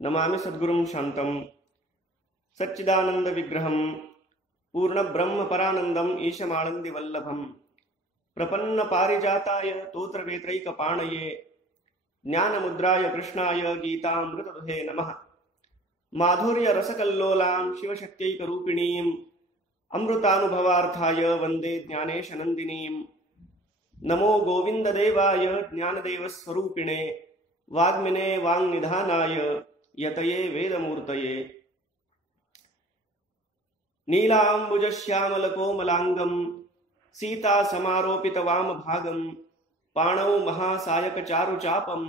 नमामि सद्गुरुं शान्तं सच्चिदानन्दविग्रहं पूर्णब्रह्मपरानन्दम् ईशमानन्दिवल्लभं प्रपन्नपारिजाताय तोत्रवेत्रैकपाणये ज्ञानमुद्राय कृष्णाय गीतामृतदुहे नमः। माधुर्यरसकल्लोलां शिवशक्त्यैकरूपिणीम् अमृतानुभवार्थाय वन्दे ज्ञानेशनन्दिनीं। नमो गोविन्ददेवाय ज्ञानदेवस्वरूपिणे वाग्मिने वाङ्निधानाय यतये वेदमूर्तये। नीलाम्बुजश्यामलकोमलाङ्गं सीतासमारोपितवामभागं पाणौ महासायकचारुचापं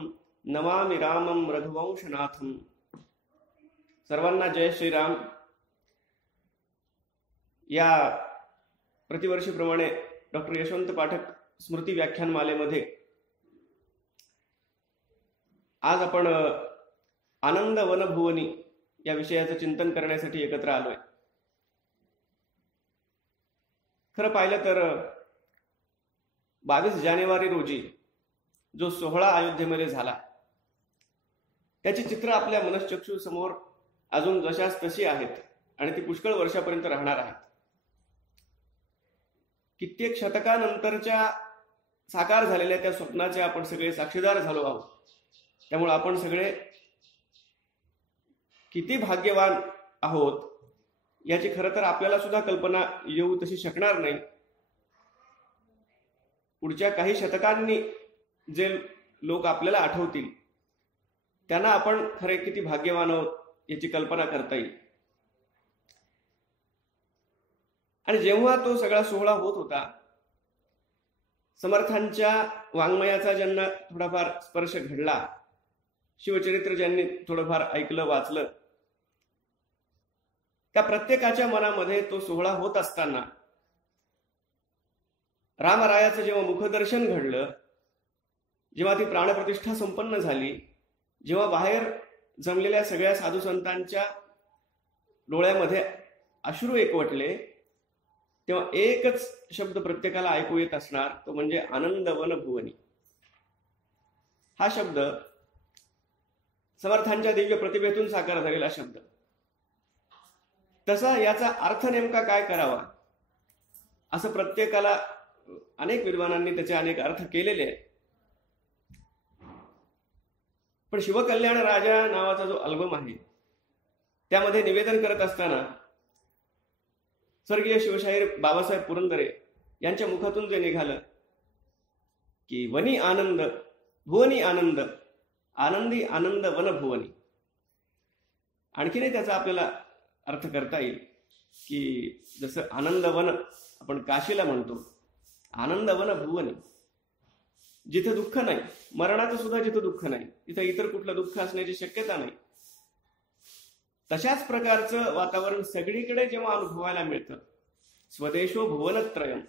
नमामि रामं रघुवंशनाथं। सर्वांना जय श्रीराम। या प्रतिवर्षीप्रमाणे डॉक्टर यशवंत पाठक स्मृती व्याख्यानमालेमध्ये आज आपण आनंद वनभुवनी या विषयाचं चिंतन करण्यासाठी एकत्र आलोय। खरं पाहिलं तर 22 जानेवारी रोजी जो सोहळा अयोध्येमध्ये झाला त्याची चित्र आपल्या मनश्चक्षू समोर अजून जशास तशी आहेत आणि ती पुष्कळ वर्षापर्यंत राहणार आहेत। कित्येक शतकानंतरच्या साकार झालेल्या त्या स्वप्नाचे आपण सगळे साक्षीदार झालो आहोत। त्यामुळे आपण सगळे किती भाग्यवान आहोत याची खरं तर आपल्याला सुद्धा कल्पना येऊ तशी शकणार नाही। पुढच्या काही शतकांनी जे लोक आपल्याला आठवतील त्यांना आपण खरे किती भाग्यवान आहोत याची कल्पना करता येईल। आणि जेव्हा तो सगळा सोहळा होत होता, समर्थांच्या वाङ्मयाचा ज्यांना थोडाफार स्पर्श घडला, शिवचरित्र ज्यांनी थोडंफार ऐकलं वाचलं, त्या प्रत्येकाच्या मनामध्ये तो सोहळा होत असताना रामरायाचं जेव्हा मुखदर्शन घडलं, जेव्हा ती प्राणप्रतिष्ठा संपन्न झाली, जेव्हा बाहेर जमलेल्या सगळ्या साधू संतांच्या डोळ्यामध्ये अश्रू एकवटले, तेव्हा एकच शब्द प्रत्येकाला ऐकू येत असणार, तो म्हणजे आनंद वनभुवनी। हा शब्द समर्थांच्या दिव्य प्रतिभेतून साकार झालेला शब्द। तसा याचा अर्थ नेमका काय करावा असं प्रत्येकाला अनेक विद्वानांनी त्याचे अनेक अर्थ केलेले आहेत। पण शिवकल्याण राजा नावाचा जो अल्बम आहे त्यामध्ये निवेदन करत असताना स्वर्गीय शिवशाहीर बाबासाहेब पुरंदरे यांच्या मुखातून जे निघालं की वनी आनंद भुवनी आनंद आनंदी आनंद वनभुवनी, आणखीनही त्याचा आपल्याला अर्थ करता येईल की जसं आनंदवन आपण काशीला म्हणतो, आनंदवन भुवनी, जिथे दुःख नाही, मरणाचं सुद्धा जिथे दुःख नाही, तिथे इतर कुठलं दुःख असण्याची शक्यता नाही, तशाच प्रकारचं वातावरण सगळीकडे जेव्हा अनुभवायला मिळतं, स्वदेशो भुवनत्रयम,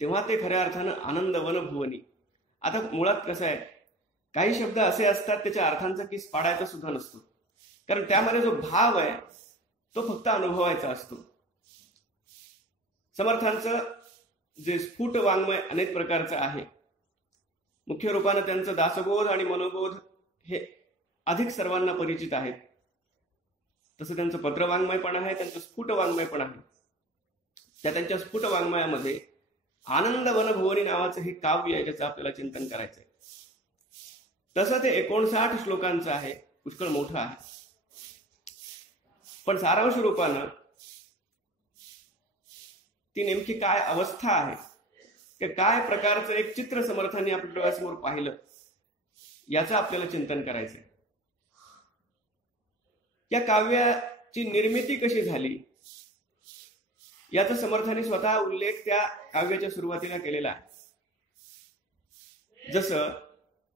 तेव्हा ते खऱ्या अर्थानं आनंद वनभुवनी। आता मुळात कसं आहे, काही शब्द असे असतात त्याच्या अर्थांचा किस पाडायचा सुद्धा नसतो, कारण त्यामध्ये जो भाव आहे तो फक्त अनुभवायचा असतो। समर्थांचं जे स्फुट वाङ्मय अनेक प्रकारचं आहे, मुख्य रूपानं त्यांचं दासबोध आणि मनोबोध हे अधिक सर्वांना परिचित आहेत। तसं त्यांचं पत्रवाङ्मय पण आहे, त्यांचं स्फुट वाङ्मय पण आहे। त्यांच्या स्फुट वाङ्मयामध्ये आनंद वनभुवनी नावाचं हे काव्य आहे ज्याचं आपल्याला चिंतन करायचं आहे। तसं ते 59 श्लोकांचं आहे, पुष्कळ मोठं आहे। पण सारांश रूपानं ती नेमकी काय अवस्था आहे, की काय प्रकारचं एक चित्र समर्थांनी आपल्या डोळ्यासमोर पाहिलं याचं आपल्याला चिंतन करायचंय। या काव्याची निर्मिती कशी झाली याचा समर्थांनी स्वतः उल्लेख त्या काव्याच्या सुरुवातीला केलेला आहे। जसं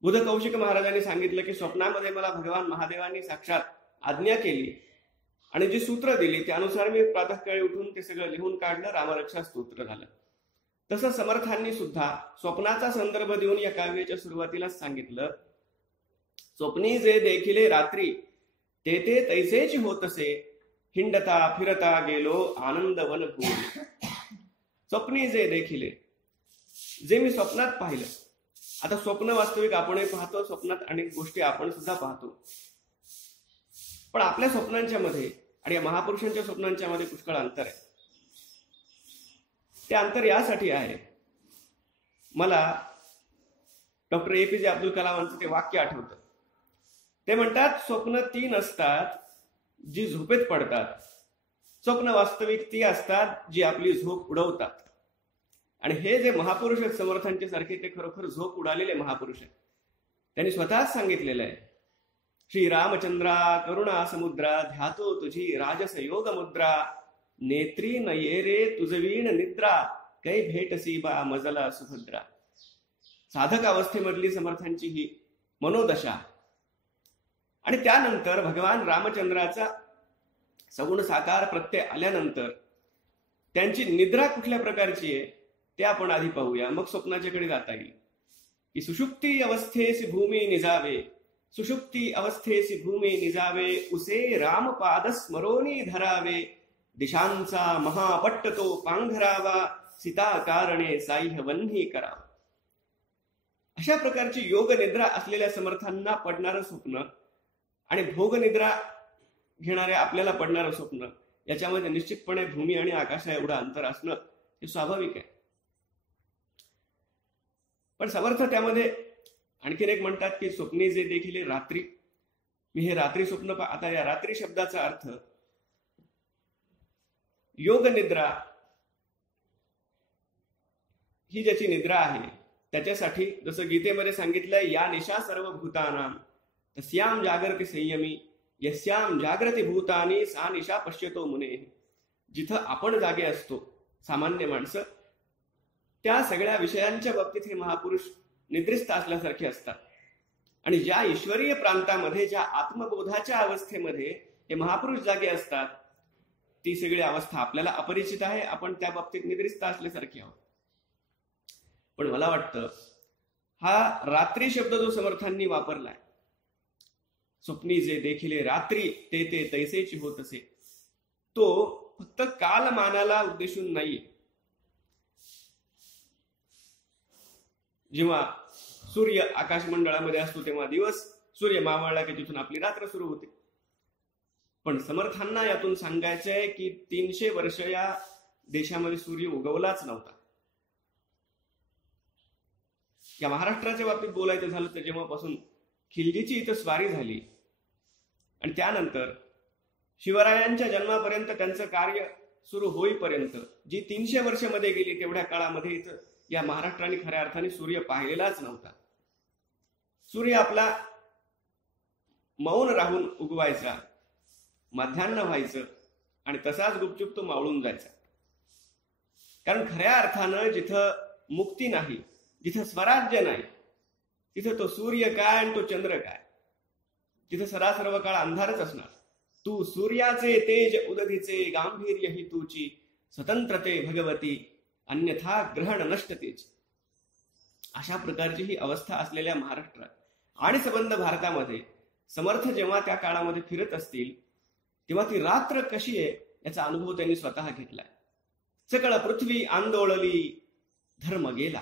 बुधकौशिक महाराजांनी सांगितलं की स्वप्नामध्ये मला भगवान महादेवांनी साक्षात आज्ञा केली आणि जी सूत्र दिली त्यानुसार मी प्रातःकाळी उठून ते सगळं लिहून काढलं, रामरक्षा स्तोत्र झालं। तसं समर्थांनी सुद्धा स्वप्नाचा संदर्भ देऊन या काव्याच्या सुरुवातीला सांगितलं, स्वप्नी जे देखिले रात्री ते ते तैसेच होतसे, हिंडता फिरता गेलो आनंद वनभुवनी। स्वप्नी जे देखिले, जे मी स्वप्नात पाहिलं आता स्वप्न वास्तविक आपणही पाहतो, स्वप्नात अनेक गोष्टी आपण सुद्धा पाहतो, पण आपल्या स्वप्नांच्या मध्ये आणि या महापुरुषांच्या स्वप्नांच्या मध्ये पुष्कळ अंतर आहे. ते अंतर यासाठी आहे, मला डॉक्टर APJ अब्दुल कलामांचं ते वाक्य आठवतं. ते म्हणतात, स्वप्न 3 असतात जी झोपेत पडतात, स्वप्न वास्तविक ती असतात जी आपली झोप उडवतात. आणि हे जे महापुरुष आहेत समर्थांचे सारखे, ते खरोखर झोप उडालेले महापुरुष आहेत. त्यांनी स्वतःच सांगितलेलं आहे, श्री रामचंद्रा करुणा समुद्रा ध्यातो तुझी राजस योग मुद्रा, नेत्री न ये रे तुझवीण निद्रा, कै भेटसी बा मजला सुभद्रा. साधक अवस्थेमधली समर्थांची ही मनोदशा. आणि त्यानंतर भगवान रामचंद्राचा सगुण साकार प्रत्यय आल्यानंतर त्यांची निद्रा कुठल्या प्रकारची आहे ते आपण आधी पाहूया, मग स्वप्नाच्याकडे जाता येईल. की सुषुप्ती अवस्थेसी भूमी निजावे, सुषुप्ती अवस्थेसी भूमी निजावे, उसे रामपाद स्मरोनी धरावे, दिशांचा महापट्ट तो पांघरावा, सीता कारणे साह्य वन्ही करावा. अशा प्रकारची योग निद्रा असलेल्या समर्थांना पडणारं स्वप्न आणि भोग निद्रा घेणाऱ्या आपल्याला पडणारं स्वप्न, याच्यामध्ये निश्चितपणे भूमी आणि आकाशा एवढं अंतर असणं हे स्वाभाविक आहे. पण समर्थ त्यामध्ये आणखीन एक म्हणतात की स्वप्ने जे देखील रात्री, मी हे रात्री स्वप्न आता या रात्री शब्दाचा अर्थ योग निद्रा ही ज्याची निद्रा आहे त्याच्यासाठी, जसं गीतेमध्ये सांगितलंय, या निशा सर्व भूतानाम तस्याम जागृती संयमी, यस्याम जागृती भूतानी सा निशा पश्यतो मुने. जिथं आपण जागे असतो सामान्य माणसं, त्या सगळ्या विषयांच्या बाबतीत हे महापुरुष निद्रिस्त असल्यासारखे असतात. आणि ज्या ईश्वरीय प्रांतामध्ये, ज्या आत्मबोधाच्या अवस्थेमध्ये हे महापुरुष जागे असतात, ती सगळी अवस्था आपल्याला अपरिचित आहे. आपण त्या बाबतीत निद्रिस्त असल्यासारखे आहोत. पण मला वाटतं हा रात्री शब्द जो समर्थांनी वापरलाय, स्वप्नी जे देखिले रात्री ते ते तैसेची होत असे, तो फक्त कालमानाला उद्देशून नाहीये. जेव्हा सूर्य आकाशमंडळामध्ये असतो तेव्हा दिवस, सूर्य मावळला की तिथून आपली रात्र सुरू होते. पण समर्थांना यातून सांगायचंय की 300 वर्ष या देशामध्ये सूर्य उगवलाच नव्हता. या महाराष्ट्राच्या बाबतीत बोलायचं झालं तर जेव्हापासून खिलजीची इथं स्वारी झाली आणि त्यानंतर शिवरायांच्या जन्मापर्यंत त्यांचं कार्य सुरू होईपर्यंत जी 300 वर्ष मध्ये गेली, तेवढ्या काळामध्ये इथं या महाराष्ट्राने खऱ्या अर्थाने सूर्य पाहिलेलाच नव्हता. सूर्य आपला मौन राहून उगवायचा, माध्यान्ह व्हायचं आणि तसाच गुपचूप तो मावळून जायचा. कारण खऱ्या अर्थानं जिथं मुक्ती नाही, जिथं स्वराज्य नाही, तिथं तो सूर्य काय आणि तो चंद्र काय, तिथं सर्व काळ अंधारच असणार. तू सूर्याचे तेज उदधीचे, गांभीर्य ही तुची, स्वतंत्रते भगवती, अन्यथा ग्रहण नष्टतेच. अशा प्रकारची ही अवस्था असलेल्या महाराष्ट्रात आणि संबंध भारतामध्ये समर्थ जेव्हा त्या काळामध्ये फिरत असतील, तेव्हा ती रात्र कशी आहे याचा अनुभव त्यांनी स्वतः घेतलाय. सकळ पृथ्वी आंदोळली, धर्म गेला.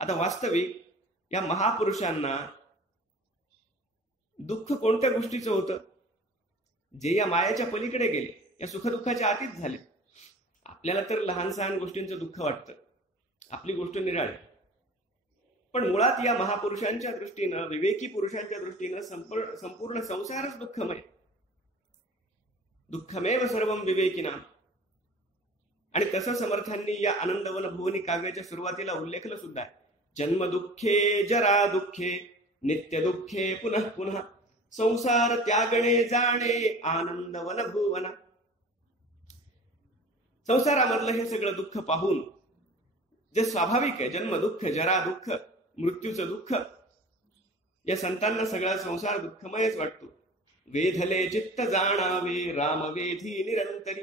आता वास्तविक या महापुरुषांना दुःख कोणत्या गोष्टीचं होतं? जे या मायाच्या पलीकडे गेले, या सुखदुःखाच्या आतीत झाले. आपल्याला तर लहान सहान गोष्टींचं दुःख वाटतं, आपली गोष्ट निराळी. पण मुळात या महापुरुषांच्या दृष्टीनं, विवेकी पुरुषांच्या दृष्टीनं संपूर्ण संसारच दुःखमय. दुःखमेव सर्वम विवेकिनाम. आणि तसं समर्थांनी या आनंदवन भुवनी काव्याच्या सुरुवातीला उल्लेखलं सुद्धा आहे. जन्म दुःखे जरा दुःखे नित्य दुःखे पुनः पुनः, संसार त्यागणे जाणे आनंदवन भुवना. संसारामधलं हे सगळं दुःख पाहून जे स्वाभाविक आहे, जन्म दुःख, जरा दुःख, मृत्यूचं दुःख, या संतांना सगळा संसार दुःखमयच वाटतो. वेधले चित्त जाणावे रामवेधी निरंतरी,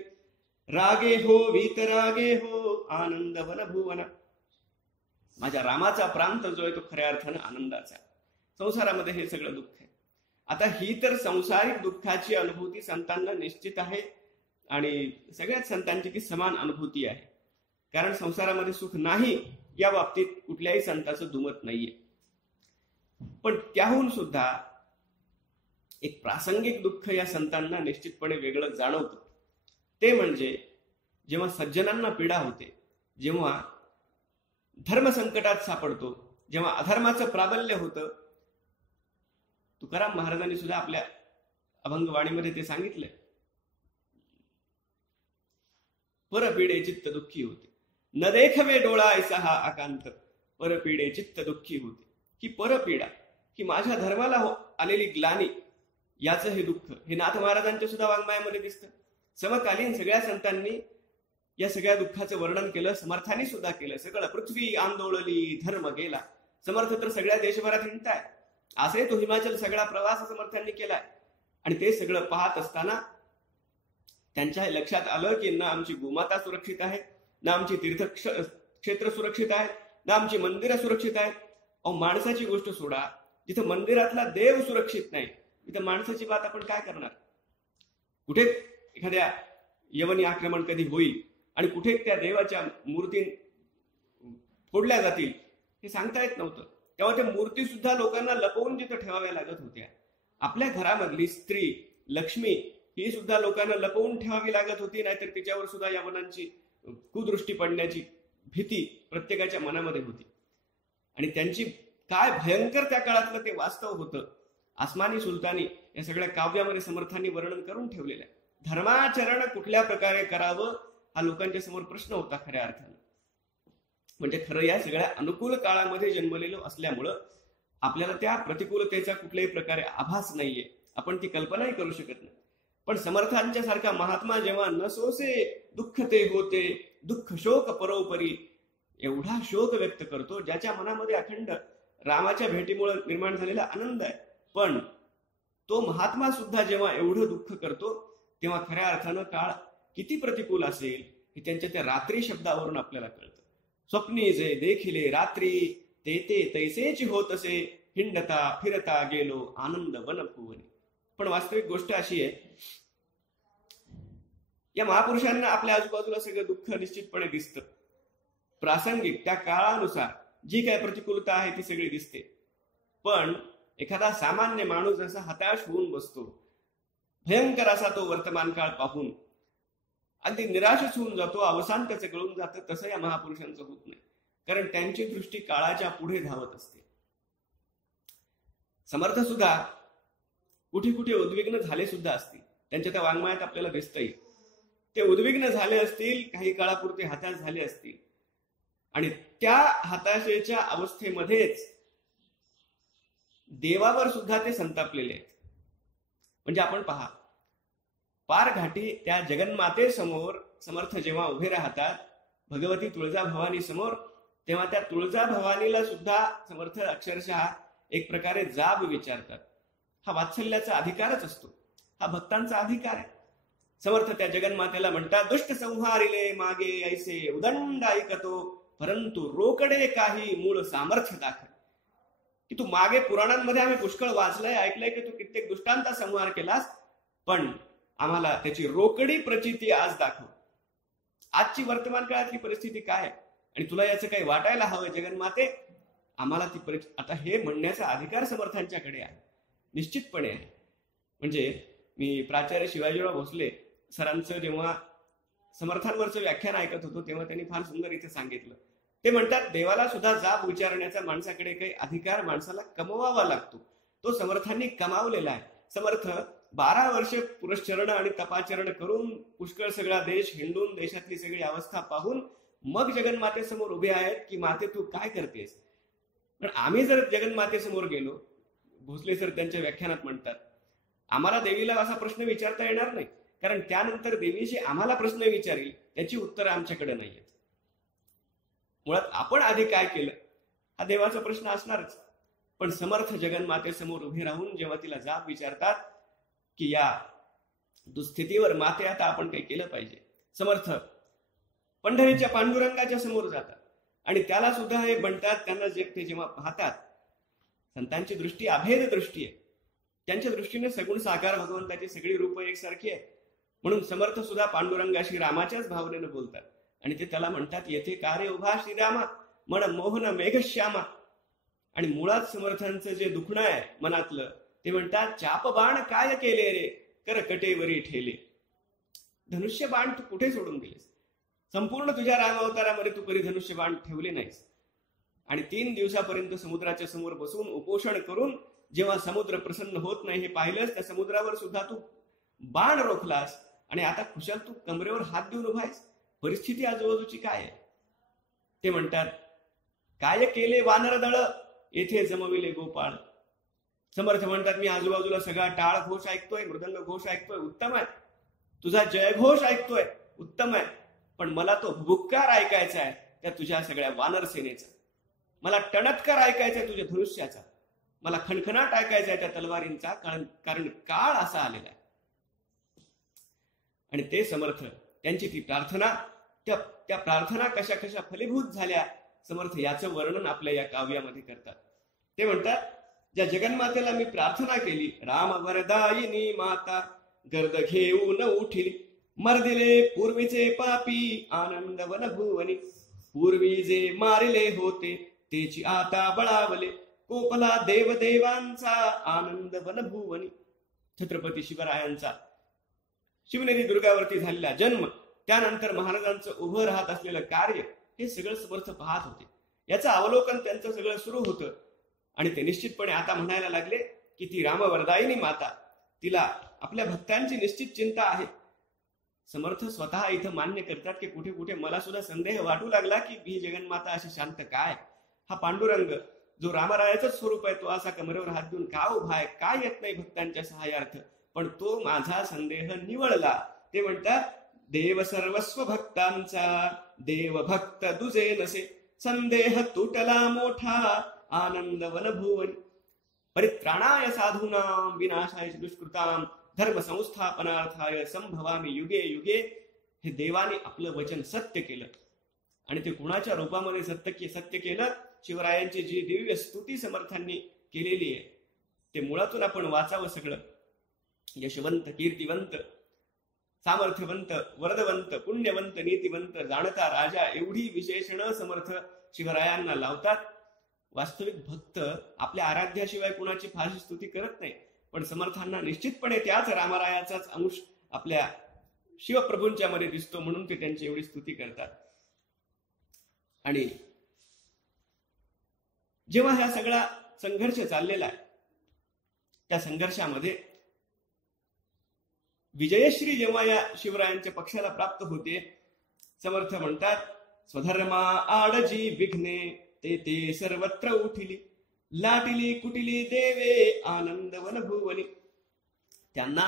रागे हो वीतरागे हो आनंदवन भुवना. माझ्या रामाचा प्रांत जो आहे तो खऱ्या अर्थानं आनंदाचा. संसारामध्ये हे सगळं दुःख आहे. आता ही तर संसारिक दुःखाची अनुभूती संतांना निश्चित आहे आणि सगळ्याच संतांची ती समान अनुभूती आहे. कारण संसारामध्ये सुख नाही या बाबतीत कुठल्याही संताचं दुमत नाहीये. पण त्याहून सुद्धा एक प्रासंगिक दुःख या संतांना निश्चितपणे वेगळं जाणवतं. ते म्हणजे जेव्हा सज्जनांना पीडा होते, जेव्हा धर्म संकटात सापडतो, जेव्हा अधर्माचं प्राबल्य होतं. तुकाराम महाराजांनी सुद्धा आपल्या अभंगवाणीमध्ये ते सांगितलंय, परपीडे चित्त दुःखी होते, न देखवे डोळा ऐसा हा आकांत, परपीडे चित्त दुःखी होते. ही परपीडा, की माझ्या धर्माला आलेली ग्लानी, याचं हे दुःख, हे नाथ महाराजांच्या सुद्धा वाङ्मयामध्ये दिसतं. समकालीन सगळ्या संतांनी या सगळ्या दुःखाचं वर्णन केलं, समर्थांनी सुद्धा केलं. सगळं पृथ्वी आंदोळली धर्म गेला. समर्थ तर सगळ्या देशभरात हिंडताय. असे तो हिमाचल सगळा प्रवास समर्थांनी केलाय. आणि ते सगळं पाहत असताना त्यांच्या लक्षात आलं की ना आमची गोमाता सुरक्षित आहे, ना आमची तीर्थक्षेत्र सुरक्षित आहे, ना आमची मंदिरं सुरक्षित आहेत. अहो, माणसाची गोष्ट सोडा, जिथं मंदिरातला देव सुरक्षित नाही तिथं माणसाची बात आपण काय करणार? कुठे एखाद्या यवनी आक्रमण कधी होईल आणि कुठे त्या देवाच्या मूर्ती फोडल्या जातील हे सांगता येत नव्हतं. तेव्हा त्या मूर्ती सुद्धा लोकांना लपवून जिथं ठेवाव्या लागत होत्या. आपल्या घरामधली स्त्री लक्ष्मी ही सुद्धा लोकांना लपवून ठेवावी लागत होती, नाहीतर तिच्यावर सुद्धा यवनांची कुदृष्टी पडण्याची भीती प्रत्येकाच्या मनामध्ये होती. आणि त्यांची काय भयंकर त्या काळातलं ते वास्तव होतं, आसमानी सुलतानी या सगळ्या काव्यामध्ये समर्थांनी वर्णन करून ठेवलेलं आहे. धर्माचरण कुठल्या प्रकारे करावं हा लोकांच्या समोर प्रश्न होता खऱ्या अर्थानं. म्हणजे खरं या सगळ्या अनुकूल काळामध्ये जन्मलेलो असल्यामुळं आपल्याला त्या प्रतिकूलतेचा कुठल्याही प्रकारे आभास नाहीये, आपण ती कल्पनाही करू शकत नाही. पण समर्थांच्या सारखा महात्मा जेव्हा न सोसे दुःख ते होते, दुःख शोक परोपरी, एवढा शोक व्यक्त करतो ज्याच्या मनामध्ये अखंड रामाच्या भेटीमुळे निर्माण झालेला आनंद आहे. पण तो महात्मा सुद्धा जेव्हा एवढं दुःख करतो तेव्हा खऱ्या अर्थानं काळ किती प्रतिकूल असेल हे त्यांच्या त्या रात्री शब्दावरून आपल्याला कळतं. स्वप्नी जे देखिले रात्री, ते ते तैसेची होत असे, हिंडता फिरता गेलो आनंद वनभुवनी. पण वास्तविक गोष्ट अशी आहे, या महापुरुषांना आपल्या आजूबाजूला सगळं दुःख निश्चितपणे दिसतं. प्रासंगिक त्या काळानुसार जी काय प्रतिकूलता आहे ती सगळी दिसते. पण एखादा सामान्य माणूस असा हताश होऊन बसतो, भयंकर असा तो वर्तमान काळ पाहून अगदी निराशच होऊन जातो, अवसान त्याचं गळून जातं. तसं या महापुरुषांचं होत नाही, कारण त्यांची दृष्टी काळाच्या पुढे धावत असते. समर्थ सुद्धा कुठे कुठे उद्विग्न झाले सुद्धा असतील, त्यांच्या त्या वाङ्मयात आपल्याला दिसतंय. ते उद्विग्न झाले असतील, काही काळापुरते हताश झाले असतील, आणि त्या हताशेच्या अवस्थेमध्येच देवावर सुद्धा ते संतापलेले आहेत. म्हणजे आपण पहा, पार घाटी त्या जगन्माते समोर समर्थ जेव्हा उभे राहतात, भगवती तुळजाभवानी समोर, तेव्हा त्या तुळजाभवानीला सुद्धा समर्थ अक्षरशः एक प्रकारे जाब विचारतात. हा वात्सल्याचा अधिकारच असतो, हा भक्तांचा अधिकार आहे. समर्थ त्या जगन्मातेला म्हणतात, दुष्ट संहारिले मागे ऐसे उदंड ऐकतो, परंतु रोकडे काही मूळ सामर्थ्य दाखल. की तू मागे पुराणांमध्ये आम्ही पुष्कळ वाचलंय, ऐकलंय की तू कित्येक दुष्टांचा संहार केलास, पण आम्हाला त्याची रोकडी प्रचिती आज दाखव. आजची वर्तमान काळातली परिस्थिती काय आणि तुला याचं काही वाटायला हवं जगन्माते, आम्हाला ती आता हे म्हणण्याचा अधिकार समर्थांच्याकडे आहे, निश्चितपणे आहे. म्हणजे मी प्राचार्य शिवाजीराव भोसले सरांचं जेव्हा समर्थांवरचं व्याख्यान ऐकत होतो तेव्हा त्यांनी फार सुंदर इथे सांगितलं. ते म्हणतात, देवाला सुद्धा जाब विचारण्याचा माणसाकडे काही अधिकार माणसाला कमवावा लागतो, तो समर्थांनी कमावलेला आहे. समर्थ 12 वर्षे पुरश्चरण आणि तपाचरण करून पुष्कळ सगळा देश हिंडून देशातली सगळी अवस्था पाहून मग जगन्मातेसमोर उभे आहेत की माते तू काय करतेस. पण आम्ही जर जगन्मातेसमोर गेलो, भोसले सर त्यांच्या व्याख्यानात म्हणतात, आम्हाला देवीला असा प्रश्न विचारता येणार नाही, कारण त्यानंतर देवीशी आम्हाला प्रश्न विचारेल त्याची उत्तरं आमच्याकडे नाहीयेत. मुळात आपण आधी काय केलं हा देवाचा प्रश्न असणारच. पण समर्थ जगन्मातेसमोर उभे राहून जेव्हा तिला जाब विचारतात की या दुस्थितीवर माते आता आपण काही केलं पाहिजे, समर्थ पंढरीच्या पांडुरंगाच्या समोर जातात आणि त्याला सुद्धा हे म्हणतात. त्यांना ते जेव्हा पाहतात, संतांची दृष्टी अभेद दृष्टी आहे, त्यांच्या दृष्टीने सगुण साकार भगवंताची सगळी रूप एकसारखी आहे. म्हणून समर्थ सुद्धा पांडुरंगाशी रामाच्याच भावनेनं बोलतात आणि ते त्याला म्हणतात, येथे कार्य उभा श्रीरामा म्हण मोहन मेघश्यामा. आणि मुळात समर्थांचं जे दुखणं आहे मनातलं ते म्हणतात, चाप बाण काय केले रे, कर कटेवरी ठेले. धनुष्य बाण तू कुठे सोडून दिलेस? संपूर्ण तुझ्या रामावतारामध्ये तू कधी धनुष्य बाण ठेवले नाहीस. आणि 3 दिवसापर्यंत समुद्राच्या समोर बसून उपोषण करून जेव्हा समुद्र प्रसन्न होत नाही हे पाहिलंस, त्या समुद्रावर सुद्धा तू बाण रोखलास आणि आता कुशाल तू कमरेवर हात देऊन उभायस. परिस्थिती आजूबाजूची काय आहे? ते म्हणतात, काय केले वानर दळ, येथे जमविले गोपाळ. समर्थ म्हणतात, मी आजूबाजूला सगळा टाळ घोष ऐकतोय, मृदंग घोष ऐकतोय, उत्तम आहे. तुझा जयघोष ऐकतोय, उत्तम आहे. पण मला तो भुक्कार ऐकायचा आहे त्या तुझ्या सगळ्या वानर सेनेचा. मला टणत्कार ऐकायचा आहे तुझ्या धनुष्याचा. मला खणखणाट ऐकायचा आहे त्या तलवारींचा, कारण काळ असा आलेला आहे. आणि ते समर्थ त्यांची ती प्रार्थना, त्या प्रार्थना कशा कशा फलीभूत झाल्या, समर्थ याचं वर्णन आपल्या या काव्यामध्ये करतात. ते म्हणतात, ज्या जगन्मातेला मी प्रार्थना केली, राम वरदायिनी माता गर्द घेऊन उठिली, मर्दिले पूर्वीचे पापी आनंद वनभुवनी. पूर्वी जे मारिले होते तेची आता बळावले, कोपला देवदेवांचा आनंद वनभुवनी. छत्रपती शिवरायांचा शिवनेरी दुर्गावरती झालेला जन्म, त्यानंतर महाराजांचं उभं राहत असलेलं कार्य, हे सगळं समर्थ पाहत होते. याचं अवलोकन त्यांचं सगळं सुरू होतं. आणि ते निश्चितपणे आता म्हणायला लागले की ती रामवरदायिनी माता, तिला आपल्या भक्तांची निश्चित चिंता आहे. समर्थ स्वतः इथं मान्य करतात की कुठे कुठे मला सुद्धा संदेह वाटू लागला की ही जगन्माता अशी शांत काय, हा पांडुरंग जो रामरायाचं स्वरूप आहे तो असा कमरेवर हात देऊन का उभा आहे, काय येत नाही भक्तांच्या सहाय्यार्थ. पण तो माझा संदेह निवळला. ते म्हणतात, देव सर्वस्व भक्तांचा, देव भक्त दुजे नसे, संदेह तुटला मोठा आनंद वनभुवनी. परित्राणाय साधूनां विनाशाय दुष्कृतां धर्म संस्थापनार्थाय संभवामी युगे युगे. हे देवाने आपलं वचन सत्य केलं. आणि ते कुणाच्या रूपामध्ये सत्य केलं? शिवरायांची जी दिव्य स्तुती समर्थांनी केलेली आहे ते मुळातून आपण वाचावं सगळं. यशवंत, कीर्तिवंत, सामर्थ्यवंत, वरदवंत, पुण्यवंत, नीतिवंत, जाणता राजा, एवढी विशेषणं समर्थ शिवरायांना लावतात. वास्तविक भक्त आपल्या आराध्याशिवाय कुणाची फारशी स्तुती करत नाही, पण समर्थांना निश्चितपणे त्याच रामरायाचाच अंश आपल्या शिवप्रभूंच्या मध्ये दिसतो, म्हणून ते त्यांची एवढी स्तुती करतात. आणि जेव्हा हा सगळा संघर्ष चाललेला आहे, त्या संघर्षामध्ये विजयश्री जेव्हा या शिवरायांच्या पक्षाला प्राप्त होते, समर्थ म्हणतात, स्वधर्मा आडजी विघ्ने ते ते सर्वत्र उठिली, लाटिली कुटिली देवे आनंद वनभुवनी. त्यांना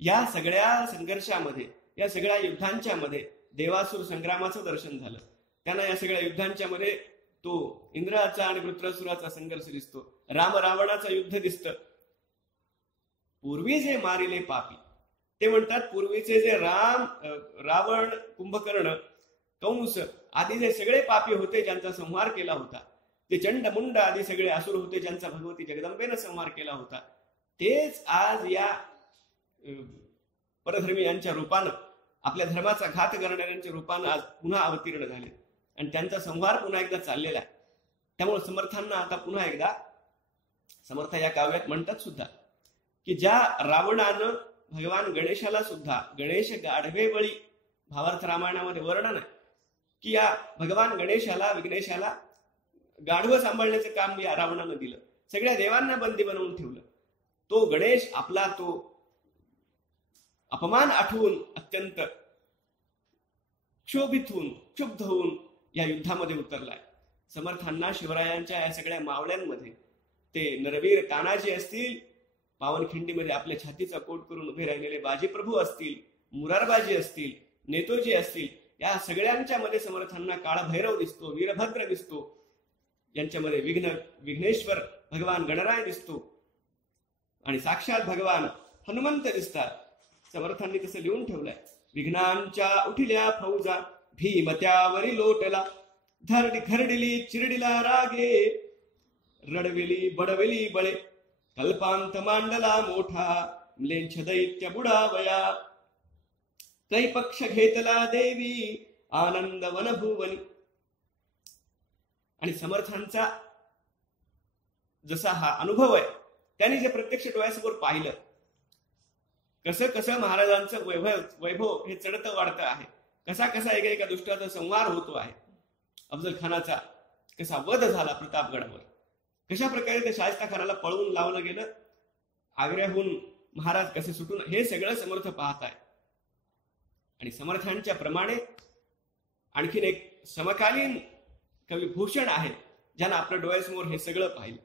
या सगळ्या संघर्षामध्ये, या सगळ्या युद्धांच्या मध्ये देवासुर संग्रामाचं दर्शन झालं. त्यांना या सगळ्या युद्धांच्या मध्ये तो इंद्राचा आणि वृत्रासुराचा संघर्ष दिसतो, राम रावणाचं युद्ध दिसतं. पूर्वी जे मारिले पापी, ते म्हणतात पूर्वीचे जे रावण, कुंभकर्ण, कंस आदी जे सगळे पापी होते ज्यांचा संहार केला होता, ते चंड मुंड आदी सगळे असुर होते ज्यांचा भगवती जगदंबेनं संहार केला होता, तेच आज या परधर्मीयांच्या रूपानं, आपल्या धर्माचा घात करणाऱ्यांच्या रूपानं आज पुन्हा अवतीर्ण झाले आणि त्यांचा संहार पुन्हा एकदा चाललेला आहे. त्यामुळे समर्थांना आता पुन्हा एकदा समर्थ या काव्यात म्हणतात सुद्धा की ज्या रावणानं भगवान गणेशाला सुद्धा, गणेश गाढवे बळी, भावार्थ रामायणामध्ये वर्णन आहे की या भगवान गणेशाला, विघ्नेशाला गाढवं सांभाळण्याचं काम या रावणानं दिलं, सगळ्या देवांना बंदी बनवून ठेवलं. तो गणेश आपला तो अपमान आठवून अत्यंत क्षोभित होऊन, क्षुब्ध होऊन या युद्धामध्ये उतरलाय. समर्थांना शिवरायांच्या या सगळ्या मावळ्यांमध्ये ते नरवीर तानाजी असतील, पावनखिंडीमध्ये आपल्या छातीचा कोट करून उभे राहिलेले बाजीप्रभू असतील, मुरारबाजी असतील, नेतोजी असतील, या सगळ्यांच्या मध्ये समर्थांना काळभैरव दिसतो, वीरभद्र दिसतो, यांच्यामध्ये विघ्नेश्वर भगवान गणराय दिसतो आणि साक्षात भगवान हनुमंत दिसतात. समर्थांनी तसं लिहून ठेवलंय, विघ्नांच्या उठिल्या फौजा भीम त्यावरी लोटला, घरडिली चिरडिला रागे, रडविली बडविली बळे, कल्पांत मांडला मोठा, म्लेंछ दैत्य बुडावया, कै पक्ष घेतला देवी आनंद वनभुवनी. आणि समर्थांचा जसा हा अनुभव आहे, त्यांनी जे प्रत्यक्ष डोळ्यासमोर पाहिलं, कसं कसं महाराजांचं वैभव हे चढतं वाढतं आहे, कसा कसा एका दुष्टाचा संहार होतो आहे, अफजल खानाचा कसा वध झाला प्रतापगडावर, कशा प्रकारे त्या शाहिस्ता खानाला पळवून लावलं गेलं, आग्र्याहून महाराज कसे सुटून, हे सगळं समर्थ पाहत आहे. आणि समर्थांच्या प्रमाणे आणखीन एक समकालीन कवी भूषण आहे, ज्यानं आपल्या डोळ्यासमोर हे सगळं पाहिलं,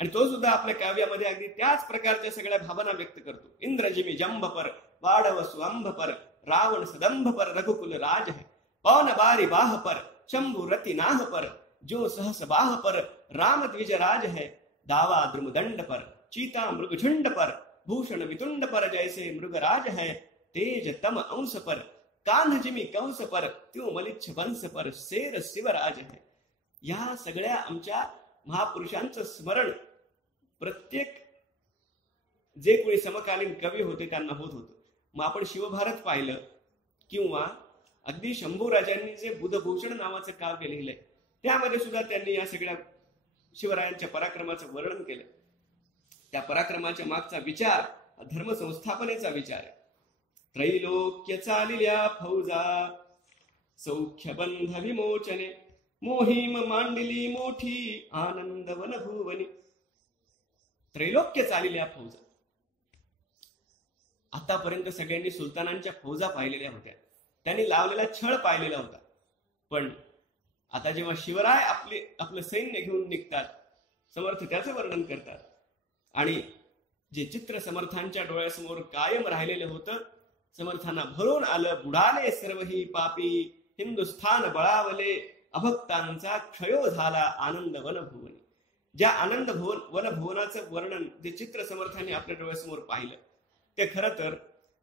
आणि तो सुद्धा आपल्या काव्यामध्ये अगदी त्याच प्रकारच्या सगळ्या भावना व्यक्त करतो. इंद्रजिमी जंभ पर, वाडव सुअंभ पर, रावण सदंभ पर, रघुकुल राज है, पवन बारी बाह पर, शंभु रति नाह पर, जो सहस बाह पर, राम द्विज राज है, दावा द्रुमदंड पर, चीता मृगझुंड पर, भूषण वितुंड पर, जैसे मृगराज है, तेज तम अंश पर, कान्ह जिमी कंस पर, त्यो मलिच्छ वंश पर, शेर शिवराज है. या सगळ्या आमच्या महापुरुषांचं स्मरण प्रत्येक जे कोणी समकालीन कवी होते त्यांना होत होतं. मग आपण शिवभारत पाहिलं, किंवा अगदी शंभूराजांनी जे बुधभूषण नावाचं काव्य लिहिलंय, त्यामध्ये सुद्धा त्यांनी या सगळ्या शिवरायांच्या पराक्रमाचं वर्णन केलं. त्या पराक्रमाच्या मागचा विचार धर्मसंस्थापनेचा विचार आहे. त्रैलोक्य चालिल्या फौजा, सौख्य बंध विमोचने, मोहीम मांडली मोठी, आनंद वनभुवनी. त्रैलोक्य चालिल्या फौजा. आतापर्यंत सगळ्यांनी सुलतानांच्या फौजा पाहिलेल्या होत्या, त्यांनी लावलेला छळ पाहिलेला होता. पण आता जेव्हा शिवराय आपलं सैन्य घेऊन निघतात, समर्थ त्याचं वर्णन करतात, आणि जे चित्र समर्थांच्या डोळ्यासमोर कायम राहिलेलं होतं, समर्थांना भरून आलं, बुडाले सर्वही पापी, हिंदुस्थान बळावले, अभक्तांचा क्षयो झाला, आनंद वनभुवनी. ज्या आनंद वनभुवनाचं वर्णन जे चित्र समर्थांनी आपल्या डोळ्यासमोर पाहिलं, ते खरं तर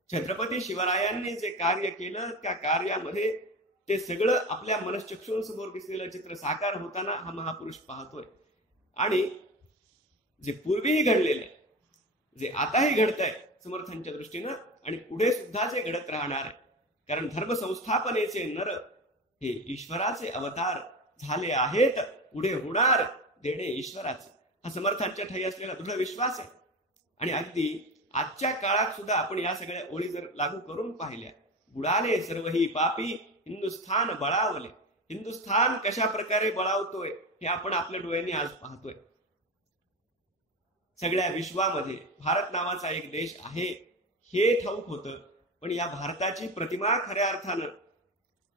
छत्रपती शिवरायांनी जे कार्य केलं, त्या कार्यामध्ये ते सगळं आपल्या मनश्चक्षूंसमोर दिसलेलं चित्र साकार होताना हा महापुरुष पाहतोय. आणि जे पूर्वीही घडलेलं आहे, जे आताही घडत आहे समर्थांच्या दृष्टीनं, आणि पुढे सुद्धा जे घडत राहणार आहे, कारण धर्मसंस्थापनेचे नर हे ईश्वराचे अवतार झाले आहेत, पुढे होणार देणे ईश्वराचे, हा समर्थांच्या ठाई असलेला दृढ विश्वास आहे. आणि अगदी आजच्या काळात सुद्धा आपण या सगळ्या ओळी जर लागू करून पाहिल्या, बुडाले सर्वही पापी, हिंदुस्थान बळावले. हिंदुस्थान कशा प्रकारे बळावतोय हे आपण आपल्या डोळ्यांनी आज पाहतोय. सगळ्या विश्वामध्ये भारत नावाचा एक देश आहे हे ठाऊक होतं, पण या भारताची प्रतिमा खऱ्या अर्थानं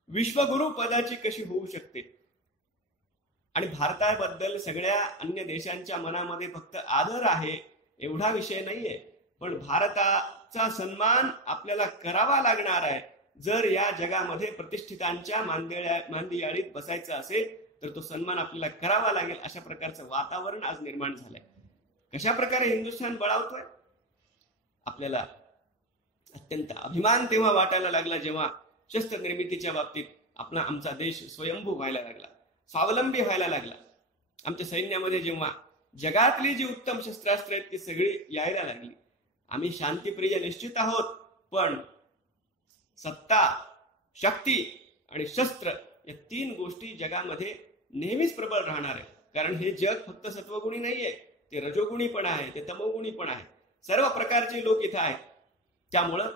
विश्वगुरु पदाची कशी होऊ शकते, आणि भारताबद्दल सगळ्या अन्य देशांच्या मनामध्ये फक्त आदर आहे एवढा विषय नाहीये, पण भारताचा सन्मान आपल्याला करावा लागणार आहे. जर या जगामध्ये प्रतिष्ठितांच्या मांदियाळीत बसायचं असेल तर तो सन्मान आपल्याला करावा लागेल. अशा प्रकारचं वातावरण आज निर्माण झालंय. कशा प्रकारे हिंदुस्थान बळावतोय, आपल्याला अत्यंत अभिमान तेव्हा वाटायला लागला जेव्हा शस्त्र निर्मितीच्या बाबतीत आमचा देश स्वयंभू व्हायला लागला, स्वावलंबी व्हायला लागला. आमच्या सैन्यामध्ये जेव्हा जगातली जी उत्तम शस्त्रास्त्र आहेत ती सगळी यायला लागली. आम्ही शांतीप्रिय निश्चित आहोत, पण सत्ता, शक्ती आणि शस्त्र या तीन गोष्टी जगामध्ये नेहमीच प्रबळ राहणार आहे. कारण हे जग फक्त सत्वगुणी नाहीये, ते रजोगुणी पण आहे, ते तमोगुणी पण आहे. सर्व प्रकारचे लोक इथं आहेत. त्यामुळं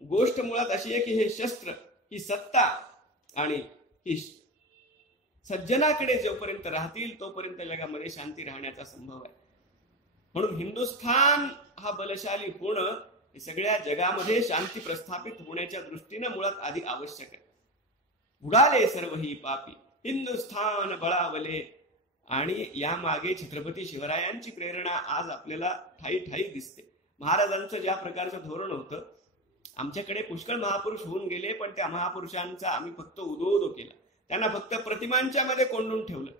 गोष्ट मुळात अशी आहे की हे शस्त्र, ही सत्ता आणि ही सज्जनाकडे जोपर्यंत राहतील तोपर्यंत जगामध्ये शांती राहण्याचा संभव आहे. म्हणून हिंदुस्थान हा बलशाली होणं हे सगळ्या जगामध्ये शांती प्रस्थापित होण्याच्या दृष्टीनं मुळात आधी आवश्यक आहे. बुडाले सर्वही पापी, हिंदुस्थान बळावले. आणि यामागे छत्रपती शिवरायांची प्रेरणा आज आपल्याला ठाई ठाई दिसते. महाराजांचं ज्या प्रकारचं धोरण होतं, आमच्याकडे पुष्कळ महापुरुष होऊन गेले, पण त्या महापुरुषांचा आम्ही फक्त उदोउदो केला, त्यांना फक्त प्रतिमांच्या मध्ये कोंडून ठेवलं.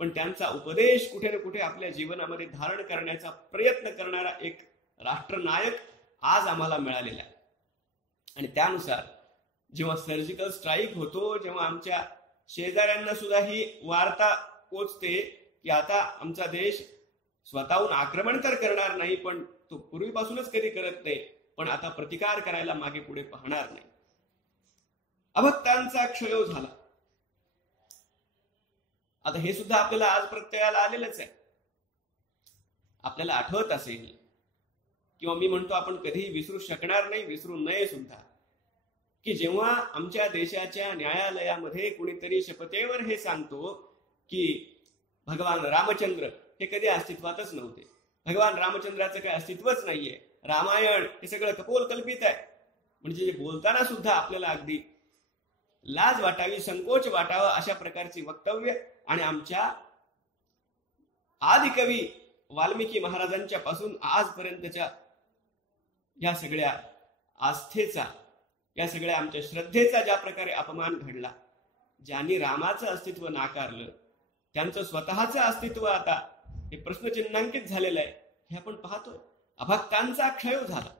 पण त्यांचा उपदेश कुठे ना कुठे आपल्या जीवनामध्ये धारण करण्याचा प्रयत्न करणारा एक राष्ट्रनायक आज आम्हाला मिळालेला आहे. आणि त्यानुसार जेव्हा सर्जिकल स्ट्राईक होतो, जेव्हा आमच्या शेजाऱ्यांना सुद्धा ही वार्ता पोचते की आता आमचा देश स्वतःहून आक्रमण तर करणार नाही, पण तो पूर्वीपासूनच कधी करत नाही, पण आता प्रतिकार करायला मागे पुढे पाहणार नाही. अभक्तांचा क्षय झाला. आता हे सुद्धा आपल्याला आज प्रत्ययाला आलेलंच आहे. आपल्याला आठवत असेल, किंवा मी म्हणतो आपण कधीही विसरू शकणार नाही, विसरू नये सुद्धा, की जेव्हा आमच्या देशाच्या न्यायालयामध्ये कुणीतरी शपथेवर हे सांगतो की भगवान रामचंद्र हे कधी अस्तित्वातच नव्हते, भगवान रामचंद्राचं काही अस्तित्वच नाहीये, रामायण हे सगळं कपोल कल्पित आहे, म्हणजे बोलताना सुद्धा आपल्याला अगदी लाज वाटावी, संकोच वाटावा अशा प्रकारची वक्तव्य, आणि आमच्या आदिकवी वाल्मिकी महाराजांच्या पासून आजपर्यंतच्या या सगळ्या आस्थेचा, या सगळ्या आमच्या श्रद्धेचा ज्या प्रकारे अपमान घडला, ज्यांनी रामाचं अस्तित्व नाकारलं त्यांचं स्वतःचं अस्तित्व आता हे प्रश्नचिन्हांकित झालेलं आहे, हे आपण पाहतोय. अभक्तांचा क्षय झाला.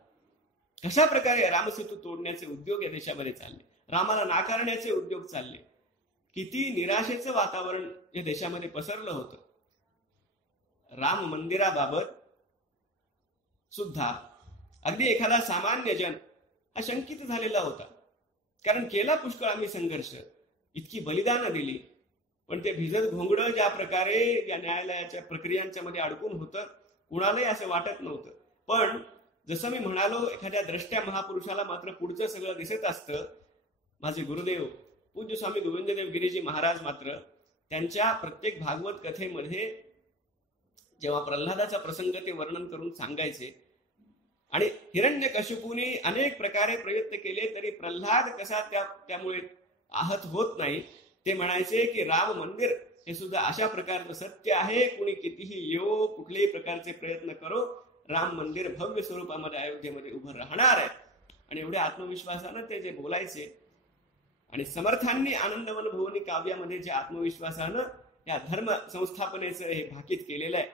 कशा प्रकारे रामसेतू तोडण्याचे उद्योग या देशामध्ये चालले, रामाला नाकारण्याचे उद्योग चालले, किती निराशेचं वातावरण या देशामध्ये पसरलं होतं. राम मंदिराबाबत सुद्धा अगदी एखादा सामान्य जन हा शंकित झालेला होता, कारण केला पुष्कळ आम्ही संघर्ष, इतकी बलिदानं दिली, पण ते भिजत घोंगडं ज्या प्रकारे या न्यायालयाच्या प्रक्रियांच्या मध्ये अडकून होतं, कुणालाही असं वाटत नव्हतं. पण जसं मी म्हणालो, एखाद्या द्रष्ट्या महापुरुषाला मात्र पुढचं सगळं दिसत असतं. माझे गुरुदेव पूज्य स्वामी गोविंददेव गिरीजी महाराज मात्र त्यांच्या प्रत्येक भागवत कथेमध्ये जेव्हा प्रल्हादाचा प्रसंग ते वर्णन करून सांगायचे, आणि हिरण्यकशिपूने अनेक प्रकारे प्रयत्न केले तरी प्रल्हाद कसा त्यामुळे आहत होत नाही, ते म्हणायचे की राम मंदिर हे सुद्धा अशा प्रकारचं सत्य आहे, कुणी कितीही येवो, कुठल्याही प्रकारचे प्रयत्न करो, राम मंदिर भव्य स्वरूपामध्ये अयोध्येमध्ये उभं राहणार आहे. आणि एवढ्या आत्मविश्वासानं ते जे बोलायचे, आणि समर्थांनी आनंदवन भुवनी काव्यामध्ये जे आत्मविश्वासानं या धर्म संस्थापनेचं हे भाकीत केलेलं आहे,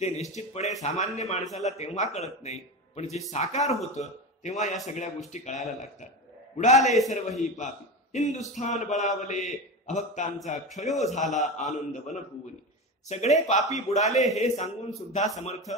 ते निश्चितपणे सामान्य माणसाला तेव्हा कळत नाही, पण जे साकार होतं तेव्हा या सगळ्या गोष्टी कळायला लागतात. उडाले सर्व ही पापी, हिंदुस्थान बळावले, अभक्तांचा क्षयो झाला, आनंद वनभुवनी. सगळे पापी बुडाले हे सांगून सुद्धा समर्थ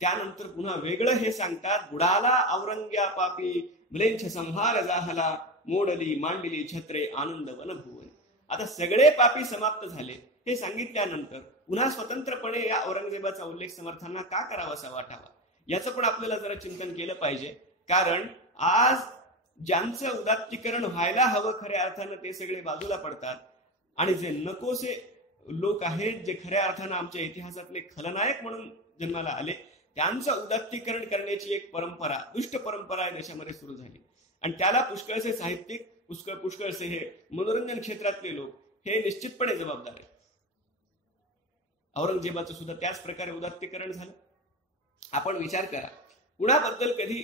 त्यानंतर पुन्हा वेगळं हे सांगतात, बुडाला औरंग्या पापी, म्लेच्छ संहार जाहला, मोडली मांडली छत्रे, आनंद वनभुवनी. आता सगळे पापी समाप्त झाले हे सांगितल्यानंतर पुन्हा स्वतंत्रपणे या औरंगजेबाचा उल्लेख समर्थांना का करावासा वाटावा, याचं पण आपल्याला जरा चिंतन केलं पाहिजे. कारण आज ज्यांचं उदात्तीकरण व्हायला हवं खऱ्या अर्थानं ते सगळे बाजूला पडतात, आणि जे नकोसे लोक आहेत, जे खऱ्या अर्थानं आमच्या इतिहासातले खलनायक म्हणून जन्माला आले, त्यांचं उदात्तीकरण करण्याची एक परंपरा, दुष्ट परंपरा या देशामध्ये सुरू झाली. आणि त्याला पुष्कळसे साहित्यिक, पुष्कळसे हे मनोरंजन क्षेत्रातले लोक हे निश्चितपणे जबाबदार आहेत. औरंगजेबाचं सुद्धा त्याच प्रकारे उदात्तीकरण झालं. आपण विचार करा, कुणाबद्दल कधी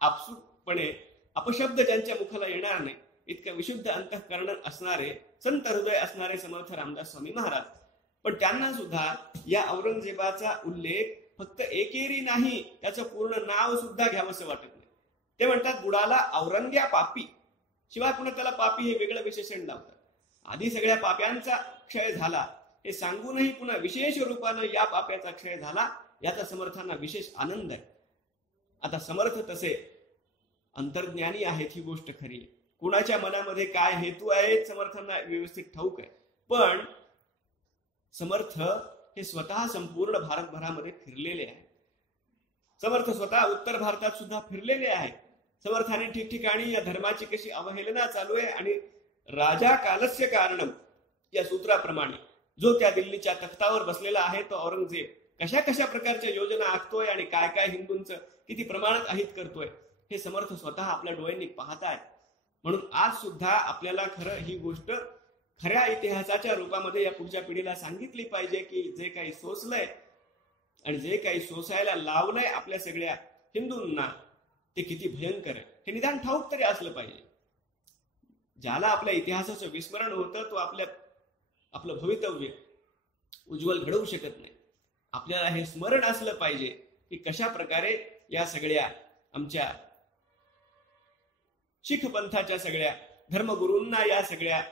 आपसूकपणे अपशब्द ज्यांच्या मुखाला येणार नाही, इतकं विशुद्ध अंतःकरण असणारे, संत हृदय असणारे समर्थ रामदास स्वामी महाराज, पण त्यांना सुद्धा या औरंगजेबाचा उल्लेख फक्त एकेरी नाही, त्याचं पूर्ण नाव सुद्धा घ्यावंसं वाटत नाही. ते म्हणतात बुडाला औरंग्या पापी, शिवाय पुन्हा त्याला पापी हे वेगळं विशेषण लावतात. आधी सगळ्या पाप्यांचा क्षय झाला हे सांगूनही पुन्हा विशेष रूपानं या पाप्याचा क्षय झाला, याचा समर्थांना विशेष आनंद आहे. आता समर्थ तसे अंतर्ज्ञानी आहेत, ही गोष्ट खरी आहे. कुणाच्या मनामध्ये काय हेतू आहेत समर्थांना व्यवस्थित ठाऊक आहे. पण समर्थ हे स्वतः संपूर्ण भारतभरामध्ये फिरलेले आहेत. समर्थ स्वतः उत्तर भारतात सुद्धा फिरलेले आहेत. समर्थांनी ठिकठिकाणी या धर्माची कशी अवहेलना चालू आहे, आणि राजा कालस्य कारणम या सूत्राप्रमाणे जो त्या दिल्लीच्या तख्तावर बसलेला आहे तो औरंगजेब कशा कशा प्रकारच्या योजना आखतोय आणि काय काय हिंदूंचं किती प्रमाणात अहित करतोय हे समर्थ स्वतः आपल्या डोळ्यांनी पाहतायत. म्हणून आज सुद्धा आपल्याला खरं ही गोष्ट खऱ्या इतिहासाच्या रूपामध्ये या पुढच्या पिढीला सांगितली पाहिजे की जे काही सोसलंय आणि जे काही सोसायला लावलंय आपल्या सगळ्या हिंदूंना ते किती भयंकर आहे हे निदान ठाऊक तरी असलं पाहिजे. ज्याला आपल्या इतिहासाचं विस्मरण होतं तो आपलं भवितव्य उज्ज्वल घडवू शकत नाही. आपल्याला हे स्मरण असलं पाहिजे की कशा प्रकारे या सगळ्या आमच्या शीख पंथाच्या सगळ्या धर्मगुरूंना या सगळ्या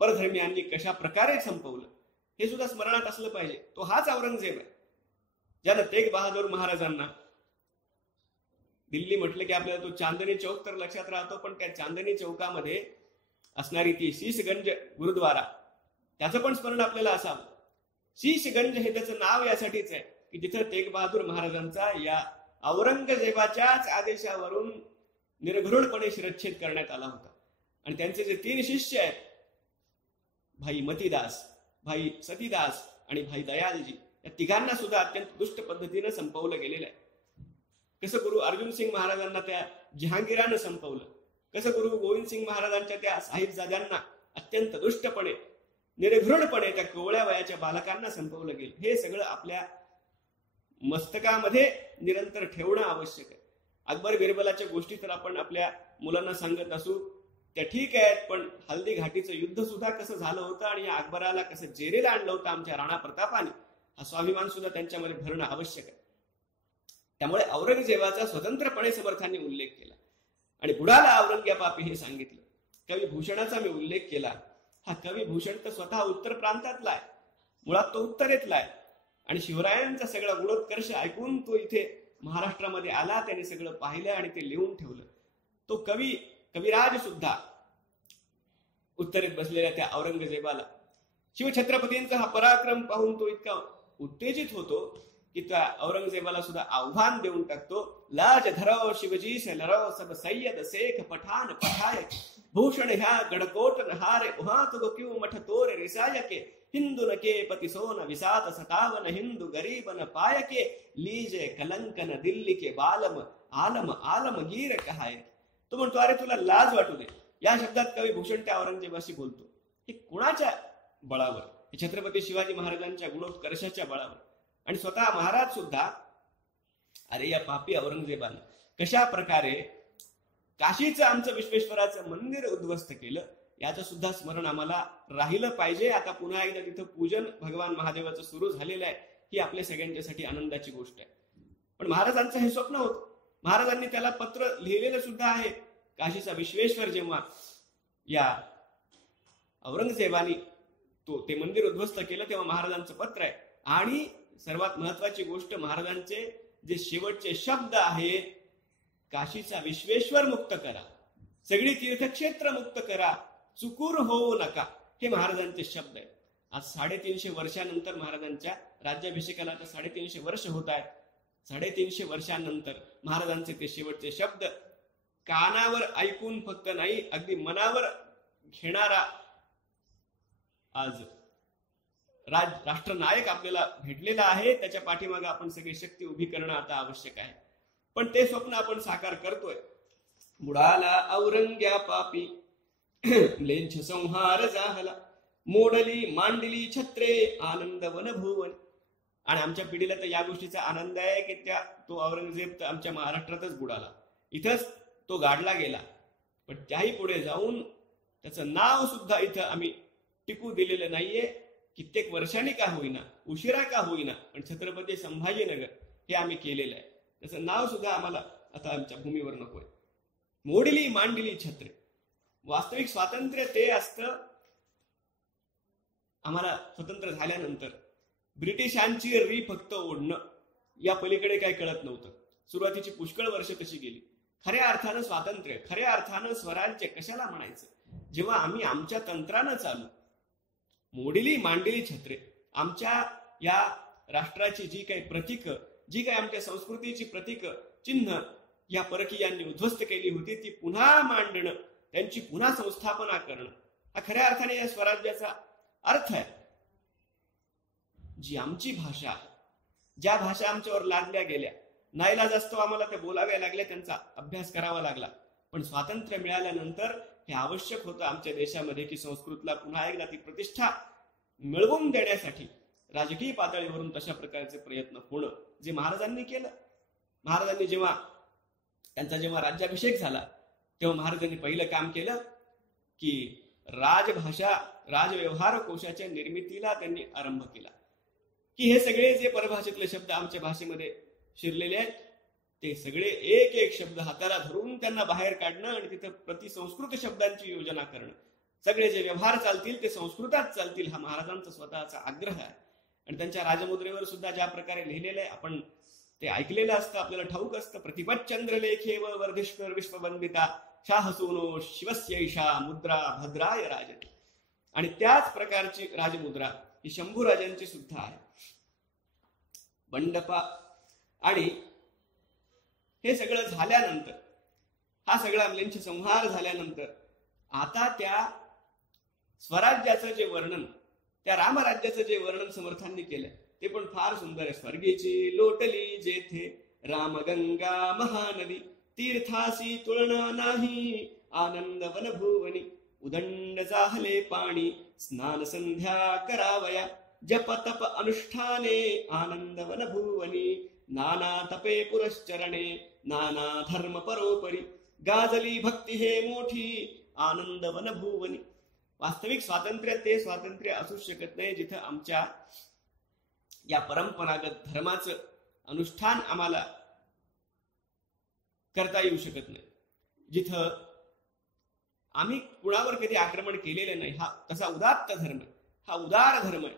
परधर्मियांनी कशा प्रकारे संपवलं हे सुद्धा स्मरणात असलं पाहिजे. तो हाच औरंगजेब आहे ज्यानं तेग बहादूर महाराजांना दिल्ली म्हटलं की आपल्याला तो चांदनी चौक तर लक्षात राहतो, पण त्या चांदनी चौकामध्ये असणारी ती शीशगंज गुरुद्वारा त्याचं पण स्मरण आपल्याला असावं. शीशगंज हे त्याचं नाव यासाठीच आहे की तिथं तेग बहादूर महाराजांचा या औरंगजेबाच्याच आदेशावरून निर्घृणपणे शिरच्छेद करण्यात आला होता. आणि त्यांचे जे 3 शिष्य आहेत, भाई मतीदास, भाई सतीदास आणि भाई दयालजी, या तिघांना सुद्धा अत्यंत दुष्ट पद्धतीने संपवलं गेलेलं आहे. कसं गुरु अर्जुन सिंग महाराजांना त्या जहांगीरानं संपवलं, कसं गुरु गोविंद सिंग महाराजांच्या त्या साहिबजाद्यांना अत्यंत दुष्टपणे निर्घृणपणे त्या कोवळ्या वयाच्या बालकांना संपवलं गेलं, हे सगळं आपल्या मस्तकामध्ये निरंतर ठेवणं आवश्यक आहे. अकबर बिरबलाच्या गोष्टी तर आपण आपल्या मुलांना सांगत असू, त्या ठीक आहेत, पण हल्दी घाटीचं युद्ध सुद्धा कसं झालं होतं आणि या अकबराला कसं जेरेला आणलं होतं आमच्या राणा प्रतापाने, हा स्वाभिमान सुद्धा त्यांच्यामध्ये भरणं आवश्यक आहे. त्यामुळे औरंगजेबाचा स्वतंत्रपणे समर्थांनी उल्लेख केला. आणि बुडाला औरंग्या पापी हे सांगितलं. कवी भूषणाचा मी उल्लेख केला. हा कवी भूषण तर स्वतः उत्तर प्रांतातला आहे, मुळात तो उत्तरेतला आहे. आणि शिवरायांचा सगळा गुणोत्कर्ष ऐकून तो इथे महाराष्ट्रामध्ये आला, त्याने सगळं पाहिलं आणि ते लिहून ठेवलं. तो कविराज सुद्धा उत्तरेत बसलेल्या त्या औरंगजेबाला शिवछत्रपतींचा हा पराक्रम पाहून तो इतका उत्तेजित होतो की त्या औरंगजेबाला सुद्धा आव्हान देऊन टाकतो. लाज धराव शिवजी से लराव सब सय्यद शेख पठान पठाय, भूषण ह्या गडकोट नहारे उहा तुगो क्यों मठ तोरे रिसाय के, हिंदू न के पति सोन विसात सतावन, हिंदू गरीब न पाय के, लीजे कलंकन दिल्ली के बालम आलम आलम गिर कहाय. तो म्हणतो अरे तुला लाज वाटू दे. या शब्दात कवी भूषण त्या औरंगजेबाशी बोलतो. हे कुणाच्या बळावर? हे छत्रपती शिवाजी महाराजांच्या गुणोत्कर्षाच्या बळावर. आणि स्वतः महाराज सुद्धा अरे या पापी औरंगजेबानं कशा प्रकारे काशीचं आमचं विश्वेश्वराचं मंदिर उद्ध्वस्त केलं, याचं सुद्धा स्मरण आम्हाला राहिलं पाहिजे. आता पुन्हा एकदा तिथं पूजन भगवान महादेवाचं सुरू झालेलं आहे, ही आपल्या सगळ्यांच्यासाठी आनंदाची गोष्ट आहे. पण महाराजांचं हे स्वप्न होतं. महाराजांनी त्याला पत्र लिहिलेलं सुद्धा आहे. काशीचा विश्वेश्वर जेव्हा या औरंगजेबानी ते मंदिर उद्ध्वस्त केलं, तेव्हा महाराजांचं पत्र आहे. आणि सर्वात महत्वाची गोष्ट, महाराजांचे जे शेवटचे शब्द आहेत, काशीचा विश्वेश्वर मुक्त करा, सगळी तीर्थक्षेत्र मुक्त करा, चुकूर होऊ नका, हे महाराजांचे शब्द आहेत. आज 350 वर्षानंतर महाराजांच्या राज्याभिषेकाला आता 350 वर्ष होत आहेत. 350 वर्षांनंतर महाराजांचे ते शेवटचे शब्द कानावर ऐकून फक्त नाही, अगदी मनावर घेणारा आज राष्ट्रनायक आपल्याला भेटलेला आहे. त्याच्या पाठीमागे आपण सगळी शक्ती उभी करणं आता आवश्यक आहे. पण ते स्वप्न आपण साकार करतोय. बुडाला औरंग्या पापी लेंछ संहार झाला, मोडली मांडली छत्रे आनंद वनभुवन. आणि आमच्या पिढीला तर या गोष्टीचा आनंद आहे की तो औरंगजेब तर आमच्या महाराष्ट्रातच बुडाला, इथंच तो गाडला गेला. पण त्याही पुढे जाऊन त्याचं नाव सुद्धा इथं आम्ही टिकू दिलेलं नाहीये. कित्येक वर्षांनी का होईना, उशिरा का होईना, पण छत्रपती संभाजीनगर हे आम्ही केलेलं आहे. त्याचं नाव सुद्धा आम्हाला आता आमच्या भूमीवर नकोय. मोडली मांडली छत्रे. वास्तविक स्वातंत्र्य ते असतं आम्हाला स्वतंत्र झाल्यानंतर. ब्रिटिशांची री फक्त ओढणं, या पलीकडे काय कळत नव्हतं. सुरुवातीची पुष्कळ वर्ष कशी गेली. खऱ्या अर्थानं स्वातंत्र्य, खऱ्या अर्थानं स्वराज्य कशाला म्हणायचं, जेव्हा आम्ही आमच्या तंत्रानं चालू. मोडली मांडली छत्रे. आमच्या या राष्ट्राची जी काही प्रतीक, जी काही आमच्या संस्कृतीची प्रतीक चिन्ह या परकीयांनी उद्ध्वस्त केली होती, ती पुन्हा मांडणं, त्यांची पुन्हा संस्थापना करणं, हा खऱ्या अर्थाने या स्वराज्याचा अर्थ आहे. जी आमची भाषा आहे, ज्या भाषा आमच्यावर लादल्या गेल्या, नाईलाज असतो आम्हाला ते बोलाव्या लागल्या, त्यांचा अभ्यास करावा लागला. पण स्वातंत्र्य मिळाल्यानंतर हे आवश्यक होतं आमच्या देशामध्ये की संस्कृतला पुन्हा एकदा ती प्रतिष्ठा मिळवून देण्यासाठी राजकीय पातळीवरून तशा प्रकारचे प्रयत्न होणं, जे महाराजांनी केलं. महाराजांनी जेव्हा राज्याभिषेक झाला, तेव्हा महाराजांनी पहिलं काम केलं की राजभाषा राजव्यवहार कोशाच्या निर्मितीला त्यांनी आरंभ केला. की हे सगळे जे परभाषेतले शब्द आमच्या भाषेमध्ये शिरलेले आहेत, ते सगळे एक एक शब्द हाताला धरून त्यांना बाहेर काढणं आणि तिथं प्रतिसंस्कृत शब्दांची योजना करणं. सगळे जे व्यवहार चालतील ते संस्कृतात चालतील, हा महाराजांचा स्वतःचा आग्रह आहे. आणि त्यांच्या राजमुद्रेवर सुद्धा ज्या प्रकारे लिहिलेलं आहे, आपण ते ऐकलेलं असतं, आपल्याला ठाऊक असतं. प्रतिपच्चंद्रलेखेव वर्धिष्कर विश्ववंदिता शाहसूनो शिवस्यैषा मुद्रा भद्राय राजते. आणि त्याच प्रकारची राजमुद्रा ही शंभूराजांची सुद्धा आहे. बंडपा. आणि हे सगळं झाल्यानंतर, हा सगळा म्लेच्छ संहार झाल्यानंतर आता त्या स्वराज्याचं जे वर्णन, त्या रामराज्याचं जे वर्णन समर्थांनी केलं ते पण फार सुंदर आहे. स्वर्गीची लोटली जेथे रामगंगा महानदी, तीर्थासी तुलना नाही आनंद वनभुवनी, उदंड जाहले पाणी स्नान संध्या करावया, जप तप अनुष्ठाने आनंद वनभुवनी, नाना तपे पुरश्चरणे नाना धर्म परोपरी, गाजली भक्ती हे मोठी आनंद वनभुवनी. वास्तविक स्वातंत्र्य ते स्वातंत्र्य असू शकत नाही जिथं आमच्या या परंपरागत धर्माचं अनुष्ठान आम्हाला करता येऊ शकत नाही, जिथं आम्ही कुणावर कधी आक्रमण केलेलं नाही. हा तसा उदात्त धर्म, हा उदार धर्म आहे.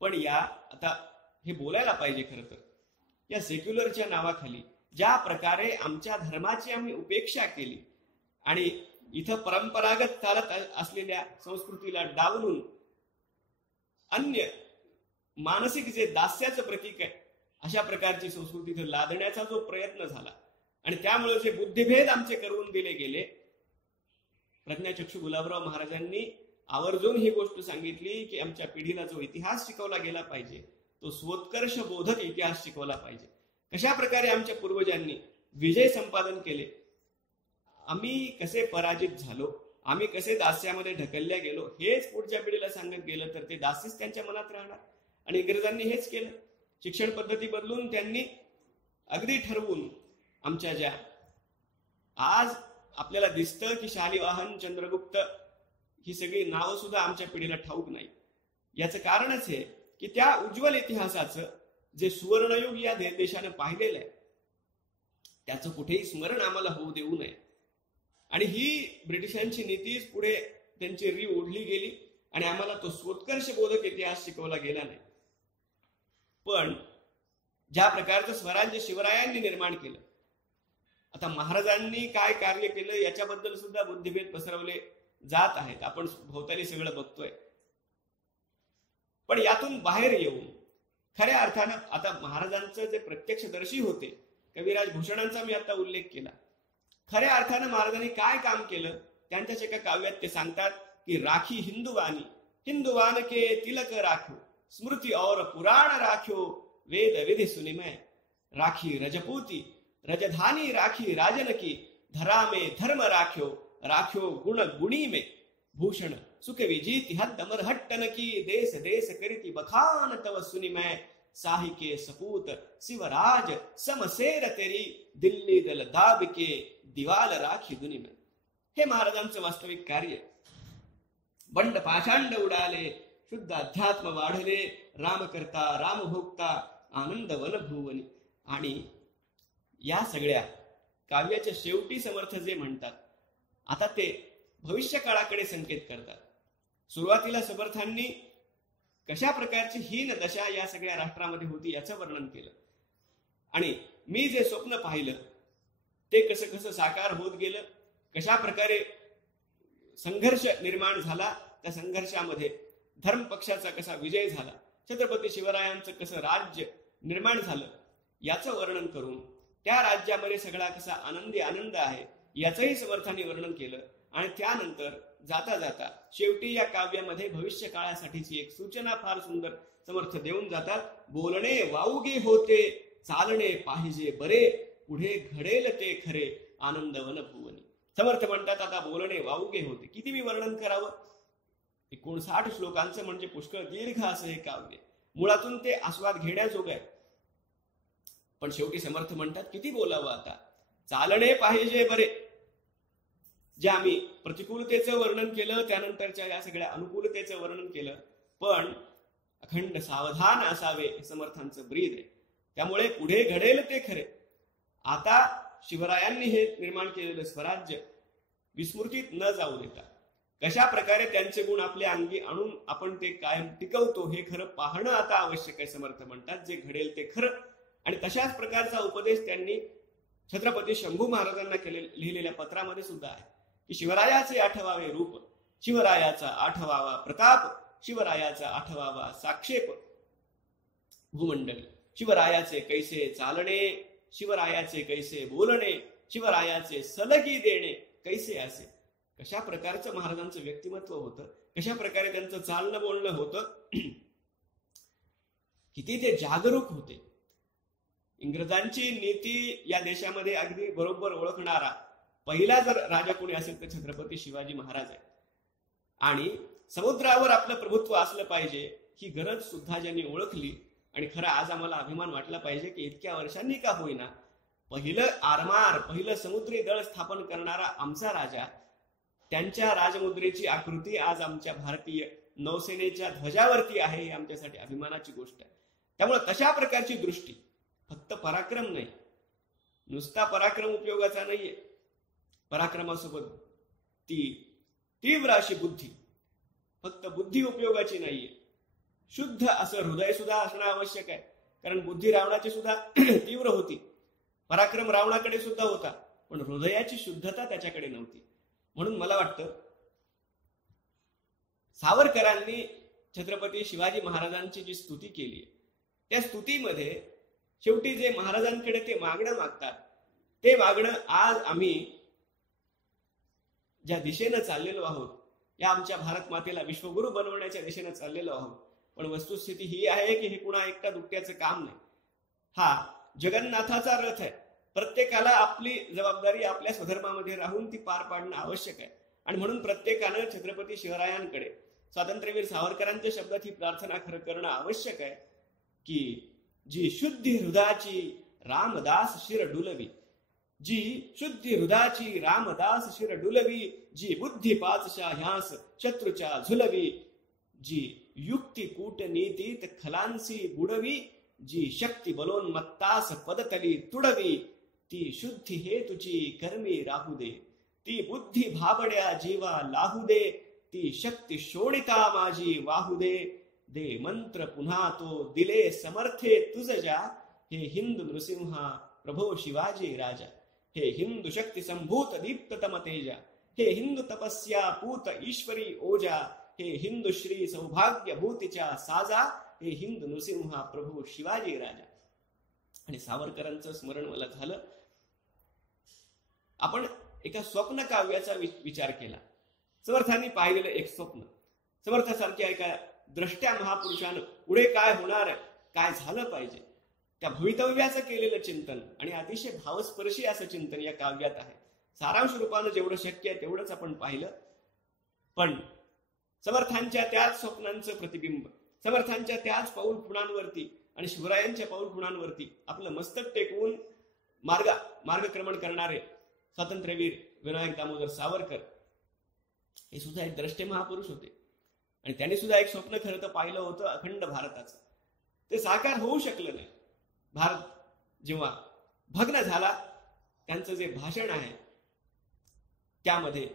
पण या आता हे बोलायला पाहिजे खरं तर, या सेक्युलरच्या नावाखाली ज्या प्रकारे आमच्या धर्माची आम्ही उपेक्षा केली आणि इथं परंपरागत चालत असलेल्या संस्कृतीला डावलून अन्य मानसिक जे दास्याचं प्रतीक आहे अशा प्रकारची संस्कृती इथं लादण्याचा जो प्रयत्न झाला आणि त्यामुळे जे बुद्धिभेद आमचे करून दिले गेले, प्रज्ञाचक्षू गुलाबराव महाराजांनी आवर्जून ही गोष्ट सांगितली की आमच्या पिढीला जो इतिहास शिकवला गेला पाहिजे तो स्वोत्कर्ष बोधक इतिहास शिकवला पाहिजे. कशा प्रकारे आमच्या पूर्वजांनी विजय संपादन केले, आम्ही कसे पराजित झालो, आम्ही कसे दास्यामध्ये ढकलल्या गेलो, हेच पुढच्या पिढीला सांगत गेलं तर ते दासीच त्यांच्या मनात राहणार. आणि इंग्रजांनी हेच केलं. शिक्षण पद्धती बदलून त्यांनी अगदी ठरवून आमच्या ज्या आज आपल्याला दिसतं की शालिवाहन, चंद्रगुप्त ही सगळी नावं सुद्धा आमच्या पिढीला ठाऊक नाही. याचं कारणच हे की त्या उज्ज्वल इतिहासाचं जे सुवर्णयुग या देशानं पाहिलेलं आहे त्याचं कुठेही स्मरण आम्हाला होऊ देऊ नये. आणि ही ब्रिटिशांची नीतीच पुढे त्यांची री ओढली गेली आणि आम्हाला तो स्वोत्कर्ष बोधक इतिहास शिकवला गेला नाही. पण ज्या प्रकारचं स्वराज्य शिवरायांनी निर्माण केलं, आता महाराजांनी काय कार्य केलं याच्याबद्दल सुद्धा बुद्धिभेद पसरवले जात आहेत, आपण भोवताली सगळं बघतोय. पण यातून बाहेर येऊन खऱ्या अर्थानं आता महाराजांचं जे प्रत्यक्षदर्शी होते, कविराज भूषणांचा मी आता उल्लेख केला, खऱ्या अर्थानं महाराजांनी काय काम केलं त्यांच्याच एका काव्यात ते सांगतात की राखी हिंदुवानी, हिंदुवान के तिलक राखो, स्मृति और पुराण राख्यो, वेद विधि सुनिमय, राखी रजपूती रजधानी राखी राजन की, धरा में धर्म राख्यो, राख्यो गुण गुणी में, भूषण सुख विजीत हद अमर हट्टन की, देश देश करिति बखान तव सुनिमय, साहि के सपूत शिवराज समसेर तेरी, दिल्ली दल दाब के दिवाल राखी दुनी में. हे महाराजांचं वास्तविक कार्य. बंड पाषांड उडाले, शुद्ध अध्यात्म वाढले, राम करता राम भोगता आनंद वनभुवनी. आणि या सगळ्या काव्याच्या शेवटी समर्थ जे म्हणतात आता ते भविष्य काळाकडे संकेत करतात. सुरुवातीला समर्थांनी कशा प्रकारची हीन दशा या सगळ्या राष्ट्रामध्ये होती याचं वर्णन केलं आणि मी जे स्वप्न पाहिलं ते कसं कसं साकार होत गेलं, कशा प्रकारे संघर्ष निर्माण झाला, त्या संघर्षामध्ये धर्म पक्षाचा कसा विजय झाला, छत्रपती शिवरायांचं कसं राज्य निर्माण झालं याचं वर्णन करून त्या राज्यामध्ये सगळा कसा आनंदी आनंद आहे याचंही समर्थांनी वर्णन केलं. आणि त्यानंतर जाता जाता शेवटी या काव्यामध्ये भविष्य काळासाठीची एक सूचना फार सुंदर समर्थ देऊन जातात. बोलणे वाऊगे होते, चालणे पाहिजे बरे, पुढे घडेल ते खरे आनंद वनभुवनी. समर्थ म्हणतात आता बोलणे वाऊगे होते. किती मी वर्णन करावं, 59 श्लोकांचं म्हणजे पुष्कळ दीर्घ असं हे काव्य, मुळातून ते आस्वाद घेण्याजोग आहे. पण शेवटी समर्थ म्हणतात किती बोलावं आता, चालणे पाहिजे बरे. जे आम्ही प्रतिकूलतेचं वर्णन केलं त्यानंतरच्या या सगळ्या अनुकूलतेचं वर्णन केलं, पण अखंड सावधान असावे हे समर्थांचं ब्रीद आहे. त्यामुळे पुढे घडेल ते खरे. आता शिवरायांनी हे निर्माण केलेलं स्वराज्य विस्मृतीत न जाऊ देता कशा प्रकारे त्यांचे गुण आपल्या अंगी आणून आपण ते कायम टिकवतो हे खरं पाहणं आता आवश्यक आहे. समर्थ म्हणतात जे घडेल ते खरं. आणि तशाच प्रकारचा उपदेश त्यांनी छत्रपती शंभू महाराजांना लिहिलेल्या पत्रामध्ये सुद्धा आहे की शिवरायाचे आठवावे रूप, शिवरायाचा आठवावा प्रताप, शिवरायाचा आठवावा साक्षेप, भूमंडली. शिवरायाचे कैसे चालणे, शिवरायाचे कैसे बोलणे, शिवरायाचे सलगी देणे कैसे असे. कशा प्रकारचं महाराजांचं व्यक्तिमत्व होतं, कशा प्रकारे त्यांचं चालणं बोलणं होतं, किती ते जागरूक होते. इंग्रजांची नीती या देशामध्ये अगदी बरोबर ओळखणारा पहिला जर राजा कोणी असेल तर छत्रपती शिवाजी महाराज आहे. आणि समुद्रावर आपलं प्रभुत्व असलं पाहिजे ही गरज सुद्धा ज्यांनी ओळखली. आणि खरं आज आम्हाला अभिमान वाटला पाहिजे की इतक्या वर्षांनी का होईना पहिलं आरमार, पहिलं समुद्री दळ स्थापन करणारा आमचा राजा, त्यांच्या राजमुद्रेची आकृती आज आमच्या भारतीय नौसेनेच्या ध्वजावरती आहे. ही आमच्यासाठी अभिमानाची गोष्ट आहे. त्यामुळे तशा प्रकारची दृष्टी, फक्त पराक्रम नाही, नुसता पराक्रम उपयोगाचा नाहीये, पराक्रमासोबत ती तीव्र अशी बुद्धी, फक्त बुद्धी उपयोगाची नाहीये, शुद्ध असं हृदय सुद्धा असणं आवश्यक आहे. कारण बुद्धी रावणाची सुद्धा तीव्र होती, पराक्रम रावणाकडे सुद्धा होता, पण हृदयाची शुद्धता त्याच्याकडे नव्हती. म्हणून मला वाटतं सावरकरांनी छत्रपती शिवाजी महाराजांची जी स्तुती केली, त्या स्तुतीमध्ये शेवटी जे महाराजांकडे ते मागणं मागतात, ते मागणं आज आम्ही ज्या दिशेनं चाललेलो आहोत, या आमच्या भारत मातेला विश्वगुरु बनवण्याच्या दिशेनं चाललेलो आहोत. पण वस्तुस्थिती ही आहे की हे कुणा एकटा दुकट्याचं काम नाही, हा जगन्नाथाचा रथ आहे. प्रत्येकाला आपली जबाबदारी आपल्या स्वधर्मामध्ये राहून ती पार पाडणं आवश्यक आहे. आणि म्हणून प्रत्येकानं छत्रपती शिवरायांकडे, स्वातंत्र्यवीर सावरकरांच्या शब्दात ही प्रार्थना खरं करणं आवश्यक आहे की जी शुद्धी हृदयाची रामदास शिर डुलवी, जी शुद्धी हृदयाची रामदास शिर डुलवी, जी बुद्धी पाचशाह्यास शत्रूच्या झुलवी, जी युक्ती कूटनीतीत खलांसी बुडवी, जी शक्ती बलोन्मत्तास पदतली तुडवी, ती शुद्धी हे तुझी कर्मी राहू दे, ती बुद्धी भाबड्या जीवा लाहू दे, ती शक्ती शोणिता माझी वाहू दे, दे मंत्र पुन्हा तो दिले समर्थे तुझ जा, हे हिंद नृसिंहा प्रभो शिवाजी राजा, हे हिंदू शक्ती संभूत दीप्ततम तेजा, हे हिंदू तपस्या पूत ईश्वरी ओजा, हे हिंदू श्री सौभाग्य भूतीच्या साजा, हे हिंद नृसिंहा प्रभू शिवाजी राजा. आणि सावरकरांचं स्मरण मला झालं. आपण एका स्वप्न काव्याचा विचार केला. समर्थांनी पाहिलेलं एक स्वप्न, समर्थासारख्या एका द्रष्ट्या महापुरुषानं पुढे काय होणार, काय झालं पाहिजे, त्या भवितव्याचं केलेलं चिंतन आणि अतिशय भावस्पर्शी असं चिंतन या काव्यात आहे. सारांश रूपानं जेवढं शक्य आहे तेवढंच आपण पाहिलं. पण समर्थांच्या त्याच स्वप्नांचं प्रतिबिंब, समर्थांच्या त्याच पाऊल खुणांवरती आणि शिवरायांच्या पाऊल खुणांवरती आपलं मस्तक टेकवून मार्गक्रमण करणारे स्वातंत्र्यवीर विनायक दामोदर सावरकर हे सुद्धा एक द्रष्टे महापुरुष होते. आणि त्यांनी सुद्धा एक स्वप्न खरं तर पाहिलं होतं अखंड भारताचं. ते साकार होऊ शकलं नाही. भारत जेव्हा भग्न झाला, त्यांचं जे भाषण आहे त्यामध्ये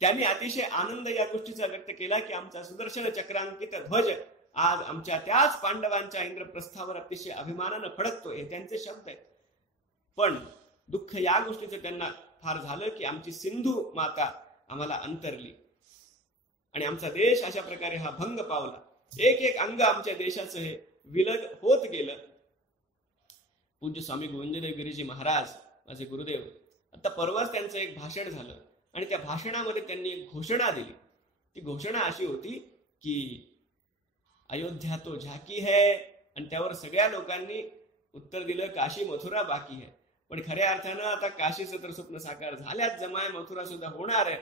त्यांनी अतिशय आनंद या गोष्टीचा व्यक्त केला की आमचा सुदर्शन चक्रांकित ध्वज आज आमच्या त्याच पांडवांच्या इंद्रप्रस्थावर अतिशय अभिमानानं फडकतो, हे त्यांचे शब्द आहेत. पण दुःख या गोष्टीचं त्यांना फार झालं की आमची सिंधू माता आम्हाला अंतरली आणि आमचा देश अशा प्रकारे हा भंग पावला. एक एक अंग आमच्या देशाचं हे विलग होत गेलं. पूज्य स्वामी गोविंददेव गिरीजी महाराज माझे गुरुदेव, आता परवाच त्यांचं एक भाषण झालं आणि त्या भाषणामध्ये त्यांनी एक घोषणा दिली. ती घोषणा अशी होती की अयोध्या तो झाकी है, आणि त्यावर सगळ्या लोकांनी उत्तर दिलं काशी मथुरा बाकी है. पण खऱ्या अर्थानं आता काशीचं तर स्वप्न साकार झाल्याच जमाय, मथुरा सुद्धा होणार आहे,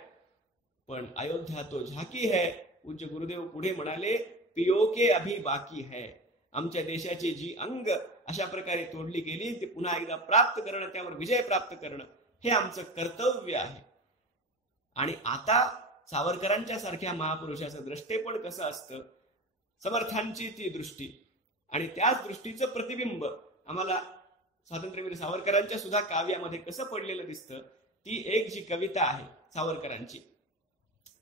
पण अयोध्या तो झाकी है. पूज्य गुरुदेव पुढे म्हणाले पियोके अभी बाकी है. आमच्या देशाची जी अंग अशा प्रकारे तोडली गेली ती पुन्हा एकदा प्राप्त करणं, त्यावर विजय प्राप्त करणं हे आमचं कर्तव्य आहे. आणि आता सावरकरांच्या सारख्या महापुरुषाचं दृष्टेपण कसं असतं, समर्थांची ती दृष्टी आणि त्याच दृष्टीचं प्रतिबिंब आम्हाला स्वातंत्र्यवीर सावरकरांच्या सुद्धा काव्यामध्ये कसं पडलेलं दिसतं. ती एक जी कविता आहे सावरकरांची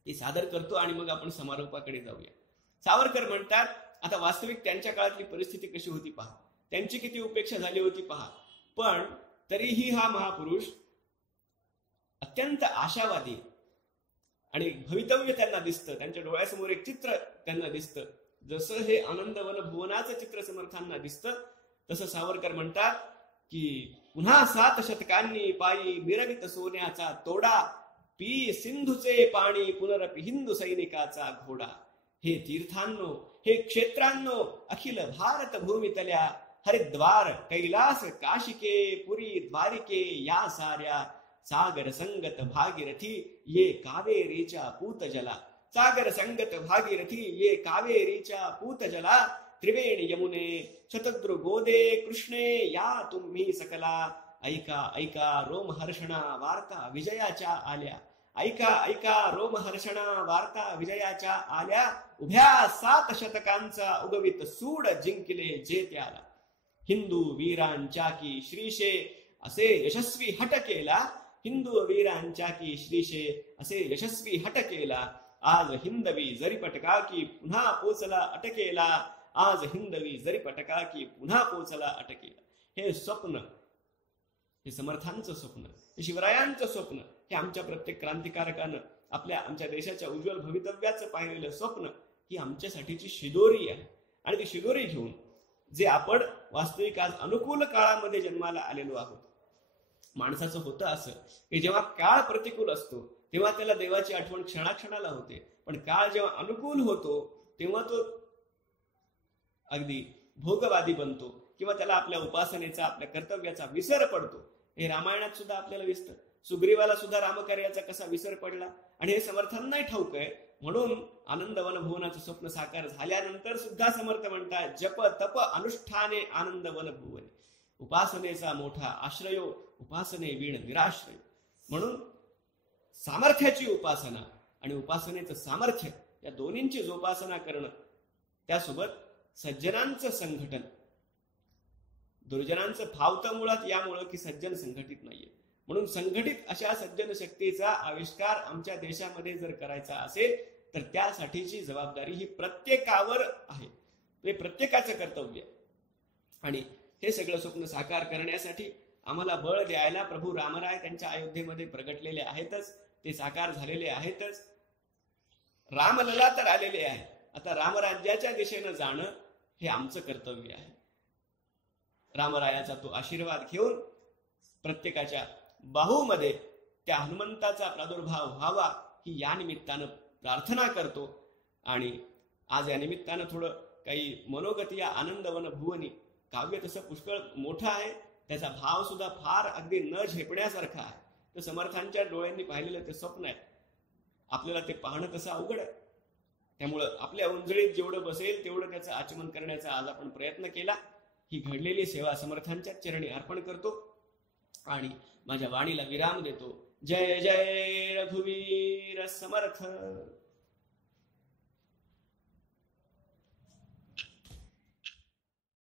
ती सादर करतो आणि मग आपण समारोपाकडे जाऊया. सावरकर म्हणतात, आता वास्तविक त्यांच्या काळातली परिस्थिती कशी होती पहा, त्यांची किती उपेक्षा झाली होती पहा, पण तरीही हा महापुरुष अत्यंत आशावादी आणि भवितव्य त्यांना दिसतं, त्यांच्या डोळ्यासमोर एक चित्र त्यांना दिसतं जसं हे आनंदवन भुवनाचं चित्र समर्थांना दिसतं, तसं सावरकर म्हणतात की पुन्हा 7 शतकांनी पायी मिरवित सोन्याचा तोडा, पी सिंधूचे पाणी पुनरपि हिंदू सैनिकाचा घोडा. हे तीर्थांनो, हे क्षेत्रांनो, अखिल भारत भूमीतल्या हरिद्वार कैलास काशिके पुरी द्वारिके या साऱ्या सागर संगत भागीरथी ये कावेरीच्या पूतजला. सागर संगत भागीरथी ये कावेरीच्या पूतजला. त्रिवेणी यमुने शतद्रु गोदे कृष्णे या तुम्ही सकला. ऐका ऐका रोमहर्षणा वार्ता विजयाच्या आल्या. ऐका ऐका रोमहर्षणा वार्ता विजयाच्या आल्या. उभ्या 7 शतकांचा उगवित सूड जिंकले जेत्याला. हिंदू वीरांच्या की श्रीशे असे यशस्वी हट केला. हिंदू वीरांच्या की श्रीशे असे यशस्वी हट केला. आज हिंदवी जरी पटका की पुन्हा पोचला अटकेला. आज हिंदवी जरी पटका की पुन्हा पोचला अटकेला. हे स्वप्न, हे समर्थांचं स्वप्न, हे शिवरायांचं स्वप्न, हे आमच्या प्रत्येक क्रांतिकारकानं आमच्या देशाच्या उज्ज्वल भवितव्याचं पाहिलेलं स्वप्न ही आमच्यासाठीची शिदोरी आहे. आणि ती शिदोरी घेऊन जे आपण वास्तविक आज अनुकूल काळामध्ये जन्माला आलेलो आहोत. माणसाचं होतं असं की जेव्हा काळ प्रतिकूल असतो तेव्हा त्याला देवाची आठवण क्षणाक्षणाला होते, पण काळ जेव्हा अनुकूल होतो तेव्हा तो अगदी भोगवादी बनतो किंवा त्याला आपल्या उपासनेचा, आपल्या कर्तव्याचा विसर पडतो. हे रामायणात सुद्धा आपल्याला दिसतं. सुग्रीवाला सुद्धा रामकार्याचा कसा विसर पडला, आणि हे समर्थांनाही ठाऊक आहे. म्हणून आनंदवन भुवनाचं स्वप्न साकार झाल्यानंतर सुद्धा समर्थ म्हणतात, जप तप अनुष्ठाने आनंदवन भुवने. उपासनेचा मोठा आश्रयो, उपासने वीण निराश्रय. म्हणून सामर्थ्याची उपासना आणि उपासनेचं सामर्थ्य या दोन्हींची जोपासना करणं, त्यासोबत सज्जनांचं संघटन. दुर्जनांचं फावतं मुळात यामुळं की सज्जन संघटित नाहीये. म्हणून संघटित अशा सज्जन शक्तीचा आविष्कार आमच्या देशामध्ये जर करायचा असेल तर त्यासाठीची जबाबदारी ही प्रत्येकावर आहे. ते प्रत्येकाचं कर्तव्य. आणि हे सगळं स्वप्न साकार करण्यासाठी आम्हाला बळ द्यायला प्रभू रामराय त्यांच्या अयोध्येमध्ये प्रगटलेले आहेतच, ते साकार झालेले आहेतच. रामलला तर आलेले आहे. आता रामराज्याच्या दिशेनं जाणं हे आमचं कर्तव्य आहे. रामरायाचा तो आशीर्वाद घेऊन प्रत्येकाच्या बाहूमध्ये त्या हनुमंताचा प्रादुर्भाव व्हावा ही या निमित्तानं प्रार्थना करतो. आणि आज या निमित्तानं थोडं काही मनोगत या आनंदवन भुवनी काव्य तसं पुष्कळ मोठं आहे, त्याचा भाव सुद्धा फार अगदी न झेपण्यासारखा आहे. तर समर्थांच्या डोळ्यांनी पाहिलेलं ते स्वप्न आहे, आपल्याला ते पाहणं तसं अवघड आहे. त्यामुळं आपल्या उंजळीत जेवढं बसेल तेवढं त्याचं आचमन करण्याचा आज आपण प्रयत्न केला. ही घडलेली सेवा समर्थांच्या चरणी अर्पण करतो आणि माझ्या वाणीला विराम देतो. जय जय रघुवीर समर्थ.